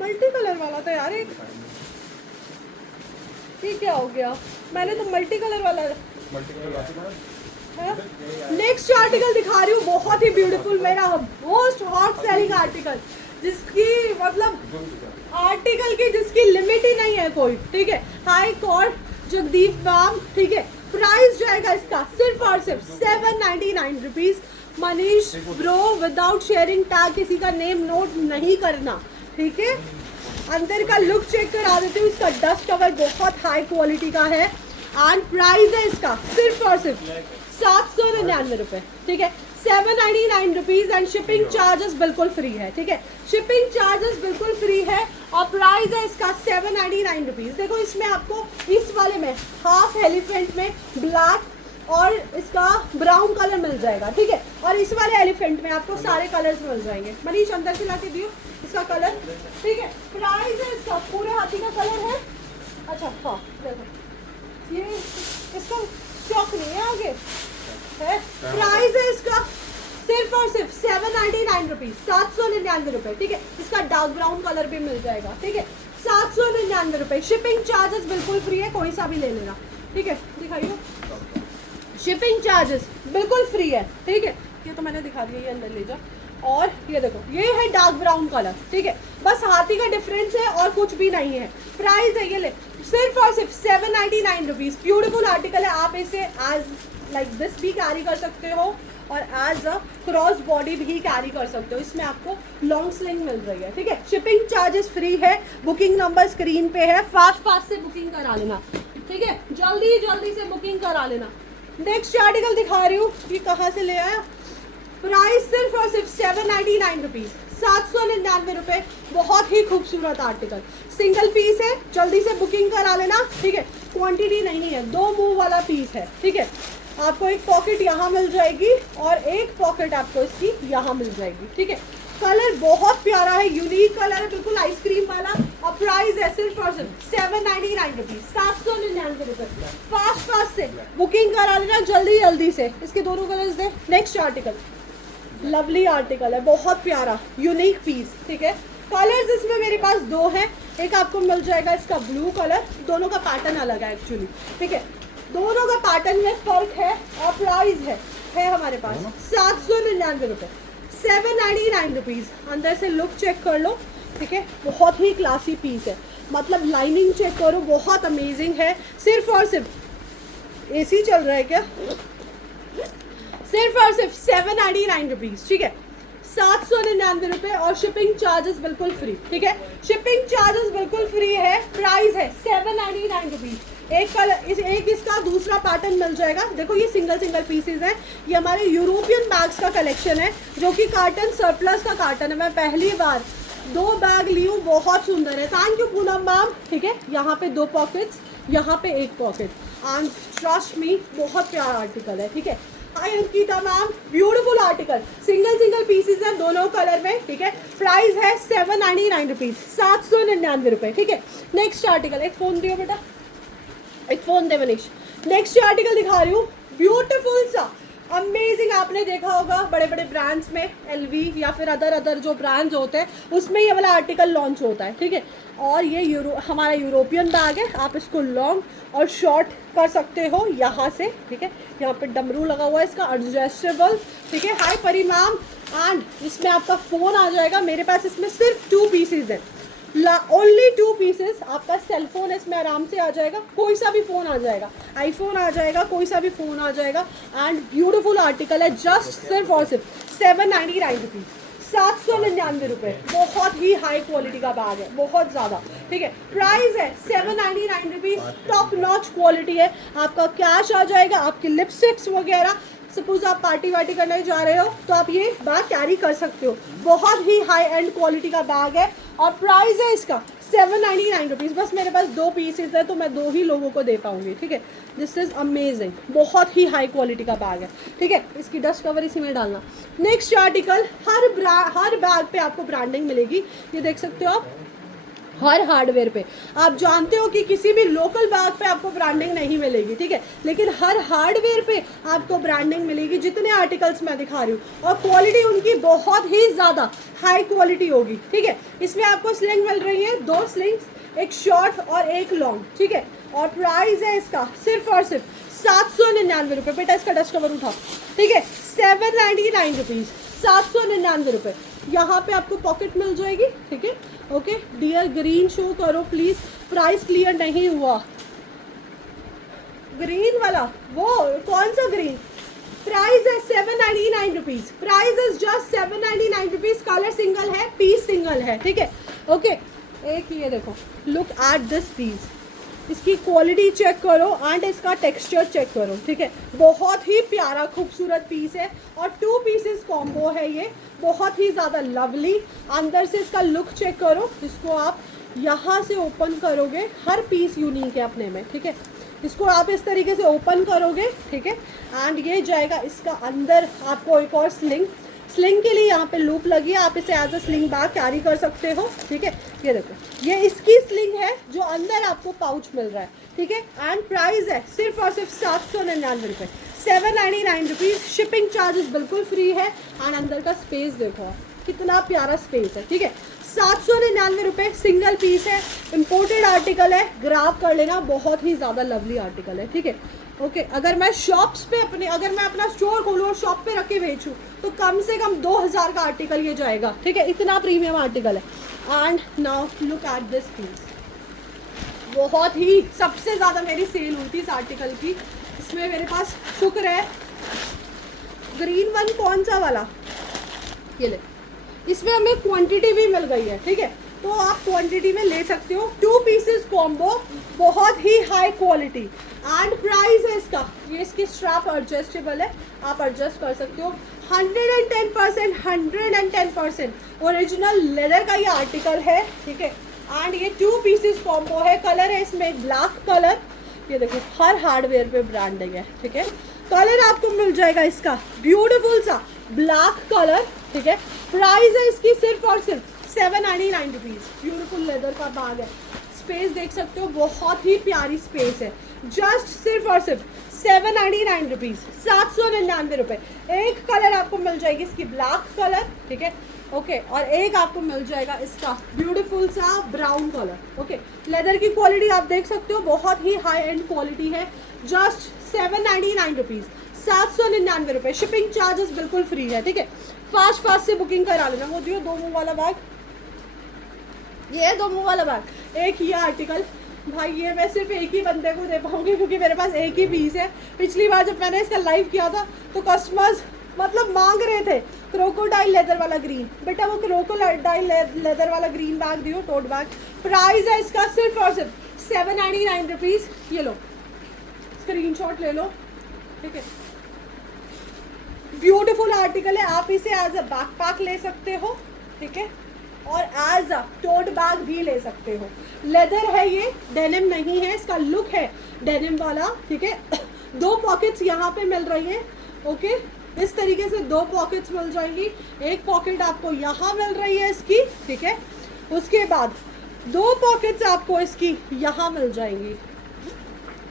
मल्टी कलर वाला था यार, एक ये क्या हो गया, मैंने तो मल्टी कलर वाला है। नेक्स्ट आर्टिकल दिखा रही हूँ, बहुत ही ब्यूटीफुल, मेरा मोस्ट हॉट सेलिंग आर्टिकल, जिसकी मतलब आर्टिकल की जिसकी लिमिट ही नहीं है कोई, ठीक है। हाई कोर्ट जगदीप मैम, ठीक है। प्राइस जाएगा इसका सिर्फ और सिर्फ 799 rupees. Manish bro, without sharing tag, किसी का नेम नोट नहीं करना, ठीक है। अंदर का लुक चेक करा देती हूँ। इसका डस्ट कवर बहुत हाई क्वालिटी का है एंड प्राइस है इसका सिर्फ और सिर्फ 799 रुपये, ठीक है। 799 रुपीज़ एंड शिपिंग चार्जेस बिल्कुल फ्री है, ठीक है। शिपिंग चार्जेस बिल्कुल फ्री है और प्राइस है इसका 799 रुपीज़। देखो इसमें आपको इस वाले में हाफ एलिफेंट में ब्लैक और इसका ब्राउन कलर मिल जाएगा, ठीक है। और इस वाले एलिफेंट में आपको सारे कलर्स मिल जाएंगे। मनीष अंदर से ला के दियो इसका कलर, ठीक है। प्राइस है इसका, पूरे हाथी का कलर है। अच्छा हाँ देखो ये इसका स्टॉक नहीं है आगे है। प्राइस है इसका सिर्फ और सिर्फ 799 रुपीज़, 799 रुपये, ठीक है। इसका डार्क ब्राउन कलर भी मिल जाएगा, ठीक है। 799 रुपये। शिपिंग चार्जेस बिल्कुल फ्री है, कोई सा भी ले लेना, ठीक है। दिखाइए, शिपिंग चार्जेस बिल्कुल फ्री है, ठीक है। ये तो मैंने दिखा दिया, ये अंदर ले जाओ। और ये देखो ये है डार्क ब्राउन कलर, ठीक है। बस हाथी का डिफरेंस है और कुछ भी नहीं है। प्राइस है ये ले सिर्फ और सिर्फ 799 रुपीज़। ब्यूटीफुल आर्टिकल है, आप इसे एज लाइक दिस भी कैरी कर सकते हो और एज अ क्रॉस बॉडी भी कैरी कर सकते हो। इसमें आपको लॉन्ग स्लिंग मिल रही है, ठीक है। शिपिंग चार्जेस फ्री है। बुकिंग नंबर स्क्रीन पे है, फास्ट से बुकिंग करा लेना, ठीक है। जल्दी से बुकिंग करा लेना। नेक्स्ट आर्टिकल दिखा रही हूँ, ये कहाँ से ले आया। प्राइस सिर्फ और सिर्फ 799 रुपीज़, 799 रुपये। बहुत ही खूबसूरत आर्टिकल, सिंगल पीस है, जल्दी से बुकिंग करा लेना, ठीक है। क्वांटिटी नहीं है, 2 मुंह वाला पीस है, ठीक है। आपको एक पॉकेट यहाँ मिल जाएगी और एक पॉकेट आपको इसकी यहाँ मिल जाएगी, ठीक है। कलर बहुत प्यारा है, यूनिक कलर है, बिल्कुल आइसक्रीम वाला। और प्राइस है सिर्फ और सिर्फ 799 रुपीज़, 799 रुपये। फास्ट से बुकिंग करा लेना, जल्दी से। इसके दोनों कलर्स दे। नेक्स्ट आर्टिकल लवली आर्टिकल है, बहुत प्यारा यूनिक पीस, ठीक है। कलर्स इसमें मेरे पास 2 हैं। एक आपको मिल जाएगा इसका ब्लू कलर, दोनों का पैटर्न अलग है एक्चुअली, ठीक है। दोनों का पैटर्न में फर्क है और प्राइस है हमारे पास 799 रुपये, 799 रुपीज़। अंदर से लुक चेक कर लो, ठीक है। बहुत ही क्लासी पीस है, मतलब लाइनिंग चेक करो, बहुत अमेजिंग है। सिर्फ और सिर्फ एसी चल रहा है क्या, सिर्फ और सिर्फ 799 रुपीज़, ठीक है। 799 रुपये और शिपिंग चार्जेस बिल्कुल फ्री, ठीक है। शिपिंग चार्जेस बिल्कुल फ्री है। प्राइस है 799 रुपीज़। एक इसका दूसरा पैटर्न मिल जाएगा। देखो ये सिंगल पीसेज हैं। ये हमारे यूरोपियन बैग्स का कलेक्शन है, जो कि कार्टन सरप्लस का कार्टन है। मैं पहली बार 2 बैग ली हूँ, बहुत सुंदर है। थैंक यू पूनम मैम, ठीक है। यहाँ पे 2 पॉकेट्स, यहाँ पे 1 पॉकेट। एंड ट्रस्ट मी बहुत प्यारा आर्टिकल है, ठीक है। Hi Ankita ma'am, beautiful article, single pieces है दोनों कलर में, ठीक है। प्राइस है 799 रुपीज़, 799 रुपये, ठीक है। नेक्स्ट आर्टिकल, एक फ़ोन दियो बेटा, एक फ़ोन दे मनीष। नेक्स्ट आर्टिकल दिखा रही हूँ, ब्यूटीफुल सा अमेजिंग। आपने देखा होगा बड़े बड़े ब्रांड्स में एलवी या फिर अदर जो ब्रांड्स होते हैं उसमें ये वाला आर्टिकल लॉन्च होता है, ठीक है। और ये हमारा यूरोपियन बैग है, आप इसको लॉन्ग और शॉर्ट कर सकते हो यहाँ से, ठीक है। यहाँ पे डमरू लगा हुआ है इसका, एडजस्टेबल, ठीक है। हाय परी मैम, एंड इसमें आपका फ़ोन आ जाएगा। मेरे पास इसमें सिर्फ 2 पीसेज है, ओनली 2 पीसेस। आपका सेल फोन इसमें आराम से आ जाएगा, कोई सा भी फ़ोन आ जाएगा, आईफोन आ जाएगा, कोई सा भी फ़ोन आ जाएगा। एंड ब्यूटीफुल आर्टिकल है, जस्ट सिर्फ और सिर्फ 799 रुपीज़, 799 रुपये। बहुत ही हाई क्वालिटी का बैग है, बहुत ज़्यादा, ठीक है। प्राइस है 799 रुपीज़, टॉप नॉच क्वालिटी है। आपका कैश आ जाएगा, आपकी लिपस्टिक्स वगैरह, सपोज आप पार्टी वार्टी करने जा रहे हो तो आप ये बैग कैरी कर सकते हो। बहुत ही हाई एंड क्वालिटी का बैग है और प्राइस है इसका 799 रुपीज़। बस मेरे पास 2 पीसेस है तो मैं 2 ही लोगों को दे पाऊंगी, ठीक है। दिस इज़ अमेजिंग, बहुत ही हाई क्वालिटी का बैग है, ठीक है। इसकी डस्ट कवर इसी में डालना। नेक्स्ट आर्टिकल, हर बैग पे आपको ब्रांडिंग मिलेगी, ये देख सकते हो आप, हर हार्डवेयर पे। आप जानते हो कि किसी भी लोकल बैग पे आपको ब्रांडिंग नहीं मिलेगी, ठीक है, लेकिन हर हार्डवेयर पे आपको ब्रांडिंग मिलेगी जितने आर्टिकल्स मैं दिखा रही हूँ। और क्वालिटी उनकी बहुत ही ज़्यादा हाई क्वालिटी होगी, ठीक है। इसमें आपको स्लिंग मिल रही है, 2 स्लिंग्स, एक शॉर्ट और एक लॉन्ग, ठीक है। और प्राइस है इसका सिर्फ और सिर्फ 799 रुपये। बेटा इसका डस्ट कवर उठा, ठीक है। 799 रुपीज़, 799 रुपये। यहाँ पे आपको पॉकेट मिल जाएगी, ठीक है। ओके डियर, ग्रीन शो करो प्लीज़, प्राइस क्लियर नहीं हुआ। ग्रीन वाला, वो कौन सा ग्रीन? प्राइस है 799 rupees, price is just 799 rupees. Colour single है, पीस सिंगल है, ठीक है। ओके एक ये देखो, लुक एट दिस पीस, इसकी क्वालिटी चेक करो एंड इसका टेक्सचर चेक करो, ठीक है। बहुत ही प्यारा खूबसूरत पीस है और 2 पीसेस कॉम्बो है ये, बहुत ही ज़्यादा लवली। अंदर से इसका लुक चेक करो, इसको आप यहाँ से ओपन करोगे, हर पीस यूनिक है अपने में, ठीक है। इसको आप इस तरीके से ओपन करोगे, ठीक है। एंड ये जाएगा इसका अंदर, आपको एक और स्लिंग के लिए यहाँ पे लूप लगी है, आप इसे as a sling bag carry कर सकते हो, ठीक है। ये देखो, ये इसकी स्लिंग है जो अंदर आपको पाउच मिल रहा है, ठीक है। एंड प्राइस है सिर्फ और सिर्फ 799 रुपये, 799 रुपीज़। शिपिंग चार्जेस बिल्कुल फ्री है। एंड अंदर का स्पेस देखो कितना प्यारा स्पेस है, ठीक है। 799 रुपये, सिंगल पीस है, इम्पोर्टेड आर्टिकल है, ग्राब कर लेना, बहुत ही ज़्यादा लवली आर्टिकल है, ठीक है। ओके अगर मैं शॉप्स पे अगर मैं अपना स्टोर खोलूँ और शॉप पे रख के बेचूँ तो कम से कम 2000 का आर्टिकल ये जाएगा, ठीक है। इतना प्रीमियम आर्टिकल है। And now look at this piece, बहुत ही सबसे ज़्यादा मेरी सेल हुई थी इस आर्टिकल की। इसमें मेरे पास शुक्र है, ग्रीन वन कौन सा वाला, ये ले, इसमें हमें क्वांटिटी भी मिल गई है, ठीक है। तो आप क्वांटिटी में ले सकते हो। 2 पीसेस कॉम्बो, बहुत ही हाई क्वालिटी। एंड प्राइस है इसका, ये इसकी स्ट्रैप एडजस्टेबल है, आप एडजस्ट कर सकते हो। 110% ओरिजिनल लेदर का ये आर्टिकल है, ठीक है। एंड ये 2 पीसेस कॉम्बो है। कलर है इसमें ब्लैक कलर, ये देखो हर हार्डवेयर पे ब्रांडिंग है, ठीक है। कलर आपको मिल जाएगा इसका ब्यूटीफुल सा ब्लैक कलर, ठीक है। प्राइस है इसकी सिर्फ और सिर्फ 799 रुपीज़। ब्यूटीफुल लेदर का बैग है, स्पेस देख सकते हो, बहुत ही प्यारी स्पेस है। जस्ट सिर्फ और सिर्फ 799 रुपीज़, 799 रुपये। एक कलर आपको मिल जाएगी इसकी ब्लैक कलर, ठीक है। ओके और एक आपको मिल जाएगा इसका ब्यूटीफुल सा ब्राउन कलर, ओके। लेदर की क्वालिटी आप देख सकते हो, बहुत ही हाई एंड क्वालिटी है। जस्ट 799 रुपीज़, 799 रुपये। शिपिंग चार्जेस बिल्कुल फ्री है, ठीक है। फास्ट से बुकिंग करा लेना। वो दियो 2 मुँह वाला बैग, ये 2 मुँह वाला बैग। एक ये आर्टिकल भाई, ये मैं सिर्फ एक ही बंदे को दे पाऊंगी क्योंकि मेरे पास एक ही पीस है। पिछली बार जब मैंने इसका लाइव किया था तो कस्टमर्स मतलब मांग रहे थे क्रोकोडाइल लेदर वाला ग्रीन। बेटा वो क्रोकोडाइल लेदर वाला ग्रीन बैग दियो, टोट बैग। प्राइस है इसका सिर्फ और सिर्फ 799 रुपीज़। ये लो, स्क्रीनशॉट ले लो, ठीक है। ब्यूटीफुल आर्टिकल है, आप इसे एज अ बैकपैक ले सकते हो, ठीक है। और एज अ टोट बैग भी ले सकते हो। लेदर है ये, डेनिम नहीं है, इसका लुक है डेनिम वाला, ठीक है। 2 पॉकेट्स यहाँ पे मिल रही है, ओके। इस तरीके से 2 पॉकेट्स मिल जाएंगी, एक पॉकेट आपको यहाँ मिल रही है इसकी, ठीक है। उसके बाद 2 पॉकेट्स आपको इसकी यहाँ मिल जाएंगी।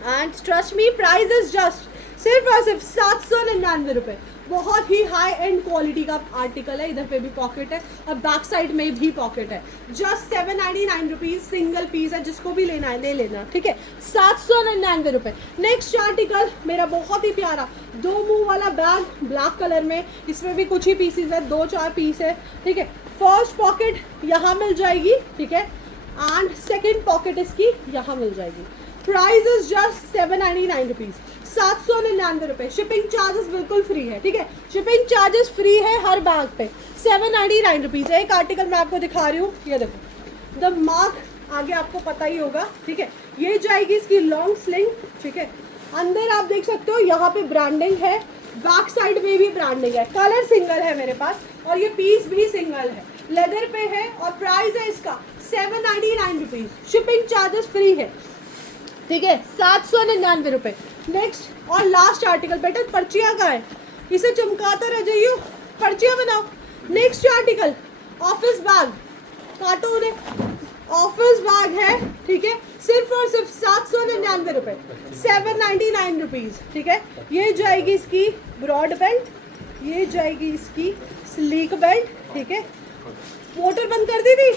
And trust me, price is just सिर्फ और सिर्फ 799 रुपये। बहुत ही हाई एंड क्वालिटी का आर्टिकल है। इधर पे भी पॉकेट है और बैक साइड में भी पॉकेट है। जस्ट 799 रुपीज़ सिंगल पीस है, जिसको भी लेना है ले लेना, ठीक है। 799 रुपये। नेक्स्ट आर्टिकल मेरा बहुत ही प्यारा 2 मुंह वाला बैग ब्लैक कलर में, इसमें भी कुछ ही पीसेज है, 2-4 पीस है, ठीक है। फर्स्ट पॉकेट यहाँ मिल जाएगी, ठीक है, एंड सेकेंड पॉकेट इसकी यहाँ मिल जाएगी। प्राइस इज जस्ट 799 रुपीज़, 799 रुपये। शिपिंग चार्जेस बिल्कुल फ्री है, ठीक है। शिपिंग चार्जेस फ्री है हर बैग पे। 799 रुपीज़। एक आर्टिकल मैं आपको दिखा रही हूँ, ये देखो, द मार्क आगे आपको पता ही होगा, ठीक है। ये जाएगी इसकी लॉन्ग स्लिंग, ठीक है। अंदर आप देख सकते हो यहाँ पे ब्रांडिंग है, बैक साइड में भी ब्रांडिंग है। कलर सिंगल है मेरे पास और ये पीस भी सिंगल है, लेदर पे है और प्राइस है इसका 799 रुपीज़। शिपिंग चार्जेस फ्री है, ठीक है। 799 रुपये। नेक्स्ट और लास्ट आर्टिकल, बेटा पर्चियाँ का है, इसे चमकाता रह जाइयो, पर्चियाँ बनाओ। नेक्स्ट आर्टिकल ऑफिस बैग, काटो उन्हें, ऑफिस बैग है, ठीक है। सिर्फ और सिर्फ 799 रुपये, 799 रुपीज़, ठीक है। ये जाएगी इसकी ब्रॉड बेल्ट, ये जाएगी इसकी स्लीक बेल्ट, ठीक है। मोटर बंद कर दी थी।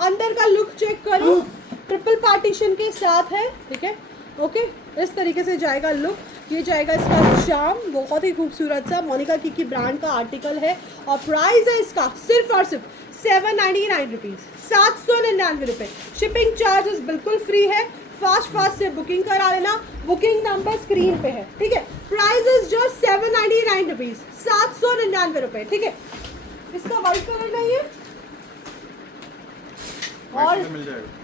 अंदर का लुक चेक करो, ट्रिपल पार्टीशन के साथ है, ठीक है, ओके। इस तरीके से जाएगा लुक। ये जाएगा इसका शाम, बहुत ही खूबसूरत सा मोनिका की ब्रांड का आर्टिकल है और प्राइस है इसका सिर्फ और सिर्फ 799 रुपीज़, 799 रुपये। शिपिंग चार्जेस बिल्कुल फ्री है। फास्ट से बुकिंग करा लेना, बुकिंग नंबर स्क्रीन पे है, ठीक है। प्राइस इज जस्ट 799 रुपीज़, 799 रुपये, ठीक है। इसका वाइट कलर नहीं है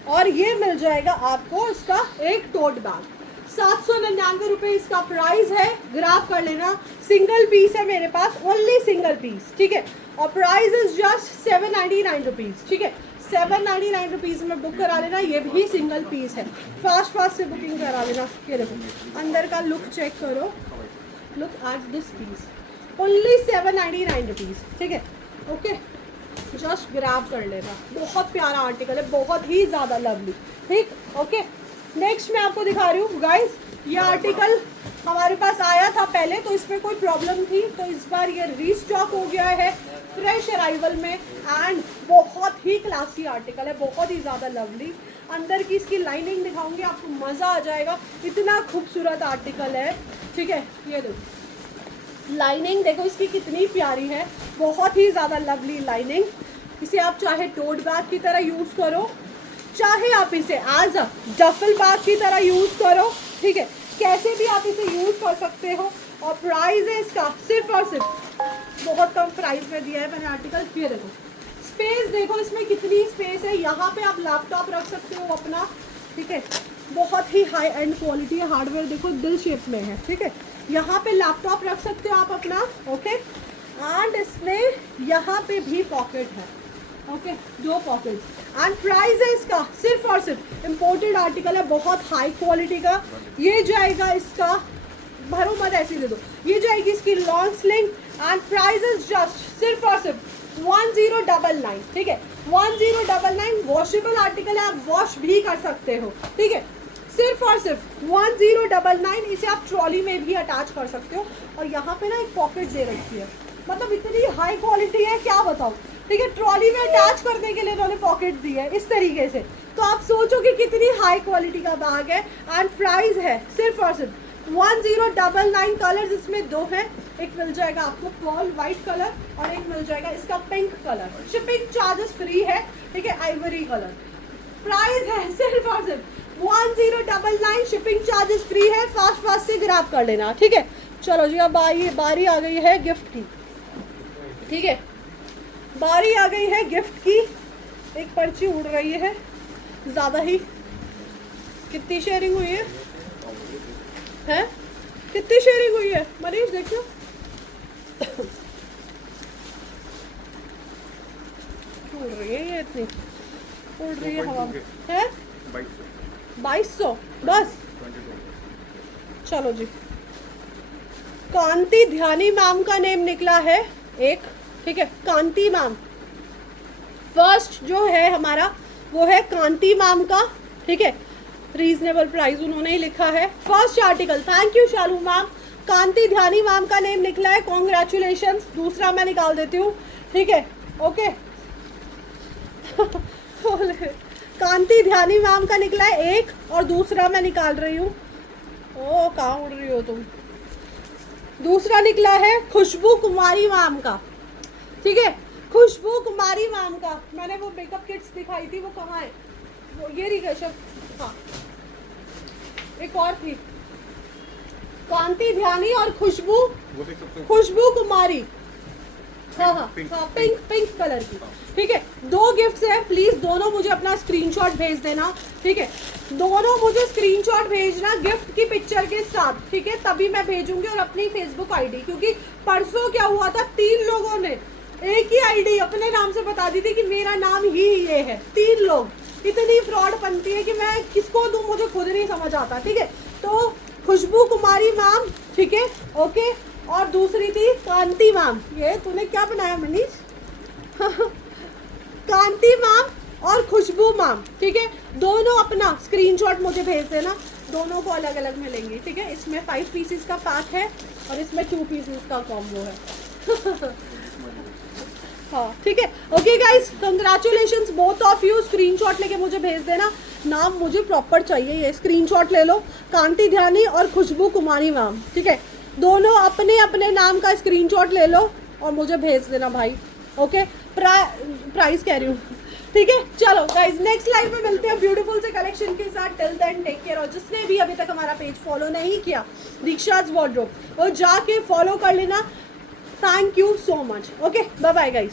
और ये मिल जाएगा आपको इसका एक टोट बैग। 799 रुपये इसका प्राइस है, ग्राफ कर लेना। सिंगल पीस है मेरे पास, ओनली सिंगल पीस, ठीक है। और प्राइस इज जस्ट 799 रुपीज़, ठीक है। 799 रुपीज़ में बुक करा लेना, ये भी सिंगल पीस है। फास्ट से बुकिंग करा लेना। ये देखो अंदर का लुक चेक करो, look at this piece, only 799 rupees, ठीक है, ओके। जस्ट ग्रैब कर लेना, बहुत प्यारा आर्टिकल है, बहुत ही ज़्यादा लवली, ठीक, ओके। नेक्स्ट मैं आपको दिखा रही हूँ गाइस, ये आर्टिकल हमारे पास आया था पहले, तो इसमें कोई प्रॉब्लम थी, तो इस बार ये रीस्टॉक हो गया है फ्रेश अराइवल में। एंड बहुत ही क्लासी आर्टिकल है, बहुत ही ज़्यादा लवली। अंदर की इसकी लाइनिंग दिखाऊंगी आपको, मज़ा आ जाएगा, इतना खूबसूरत आर्टिकल है, ठीक है। ये देखो लाइनिंग देखो इसकी कितनी प्यारी है, बहुत ही ज़्यादा लवली लाइनिंग। इसे आप चाहे टोट बैग की तरह यूज़ करो, चाहे आप इसे एज अ डफल बैग की तरह यूज़ करो, ठीक है, कैसे भी आप इसे यूज़ कर सकते हो। और प्राइस है इसका सिर्फ और सिर्फ, बहुत कम प्राइस में दिया है मैंने आर्टिकल। ये देखो स्पेस, देखो इसमें कितनी स्पेस है, यहाँ पे आप लैपटॉप रख सकते हो अपना, ठीक है। बहुत ही हाई एंड क्वालिटी है, हार्डवेयर देखो दिल शेप में है, ठीक है। यहाँ पे लैपटॉप रख सकते हो आप अपना, ओके। एंड इसमें यहाँ पे भी पॉकेट है, ओके, 2 पॉकेट। एंड प्राइस है इसका सिर्फ और सिर्फ, इम्पोर्टेड आर्टिकल है, बहुत हाई क्वालिटी का। ये जाएगा इसका, भरो मत ऐसे दे दो, ये जाएगी इसकी long sling. And price is just सिर्फ और सिर्फ 1099, ठीक है, 1099। वॉशेबल आर्टिकल है, आप वॉश भी कर सकते हो, ठीक है। सिर्फ और सिर्फ 1099। इसे आप ट्रॉली में भी अटैच कर सकते हो। और यहाँ पे ना एक पॉकेट दे रखी है, मतलब इतनी हाई क्वालिटी है क्या बताऊँ, ठीक है। ट्रॉली में अटैच करने के लिए इन्होंने पॉकेट दी है इस तरीके से, तो आप सोचो कि कितनी हाई क्वालिटी का बैग है। एंड प्राइस है सिर्फ और सिर्फ 1099। कलर्स इसमें 2 हैं, एक मिल जाएगा आपको पर्ल वाइट कलर और एक मिल जाएगा इसका pink colour. Shipping charges free है, ठीक है, आइवरी कलर। प्राइस है सिर्फ और सिर्फ 1099, शिपिंग चार्जेस फ्री है। फास्ट से ग्रैब कर लेना, ठीक है। चलो जी, अब बारी आ गई है गिफ्ट की, ठीक है, बारी आ गई है गिफ्ट की। एक पर्ची उड़ रही है ज़्यादा ही, कितनी शेयरिंग हुई है हैं? कितनी शेयरिंग हुई है? मनीष देखियो उड़ रही है ये इतनी, उड़ रही है 2.2 हवा में। के। है 2200 2200 बस। 22 चलो जी, कांति ध्यानी मैम का नेम निकला है एक, ठीक है, कांति मैम। फर्स्ट जो है हमारा वो है कांति मैम का, ठीक है, रीजनेबल प्राइस उन्होंने ही लिखा है। First article, thank you Shalu ma'am. Kanti Dhyani ma'am का नेम निकला है, कॉन्ग्रेचुलेशंस। दूसरा मैं निकाल देती हूँ, ठीक है, ओके। कांति ध्यानी मैम का निकला है एक, और दूसरा मैं निकाल रही हूँ। ओ कहाँ उड़ रही हो तुम। दूसरा निकला है खुशबू कुमारी मैम का, ठीक है, खुशबू कुमारी मैम का। मैंने वो मेकअप किट्स दिखाई थी, वो कहाँ है, वो ये रही कैशव, हाँ एक और थी, कांति ध्यानी और खुशबू, वो देख सकते हो। खुशबू कुमारी, हाँ हाँ पिंक, हाँ, पिंक पिंक कलर की, ठीक है। दो गिफ्ट्स है, प्लीज दोनों मुझे अपना स्क्रीनशॉट भेज देना, ठीक है, दोनों मुझे स्क्रीनशॉट भेजना गिफ्ट की पिक्चर के साथ, ठीक है, तभी मैं भेजूंगी। और अपनी फेसबुक आईडी, क्योंकि परसों क्या हुआ था, 3 लोगों ने एक ही आईडी अपने नाम से बता दी थी कि मेरा नाम ही ये है। 3 लोग, इतनी फ्रॉड बनती है कि मैं किसको दूं, मुझे खुद नहीं समझ आता, ठीक है। तो खुशबू कुमारी मैम, ठीक है, ओके, और दूसरी थी कांति मैम। ये तूने क्या बनाया मनीष? कांति मैम और खुशबू मैम, ठीक है, दोनों अपना स्क्रीनशॉट मुझे भेज देना, दोनों को अलग अलग मिलेंगी, ठीक है। इसमें 5 पीसेस का पैक है और इसमें 2 पीसेस का कॉम्बो है। हाँ ठीक है, okay guys, congratulations both of you. Screenshot लेके मुझे भेज देना, नाम मुझे प्रॉपर चाहिए, ये स्क्रीनशॉट ले लो, कांति ध्यानी और खुशबू कुमारी मैम, ठीक है, दोनों अपने अपने नाम का स्क्रीनशॉट ले लो और मुझे भेज देना भाई, ओके। प्राइस कह रही हूँ, ठीक है। चलो गाइज, नेक्स्ट लाइव में मिलते हैं ब्यूटीफुल से कलेक्शन के साथ। Till then take care. और जिसने भी अभी तक हमारा पेज फॉलो नहीं किया, दीक्षाज वार्डरोब, वो जाके फॉलो कर लेना। Thank you so much, okay, bye bye guys.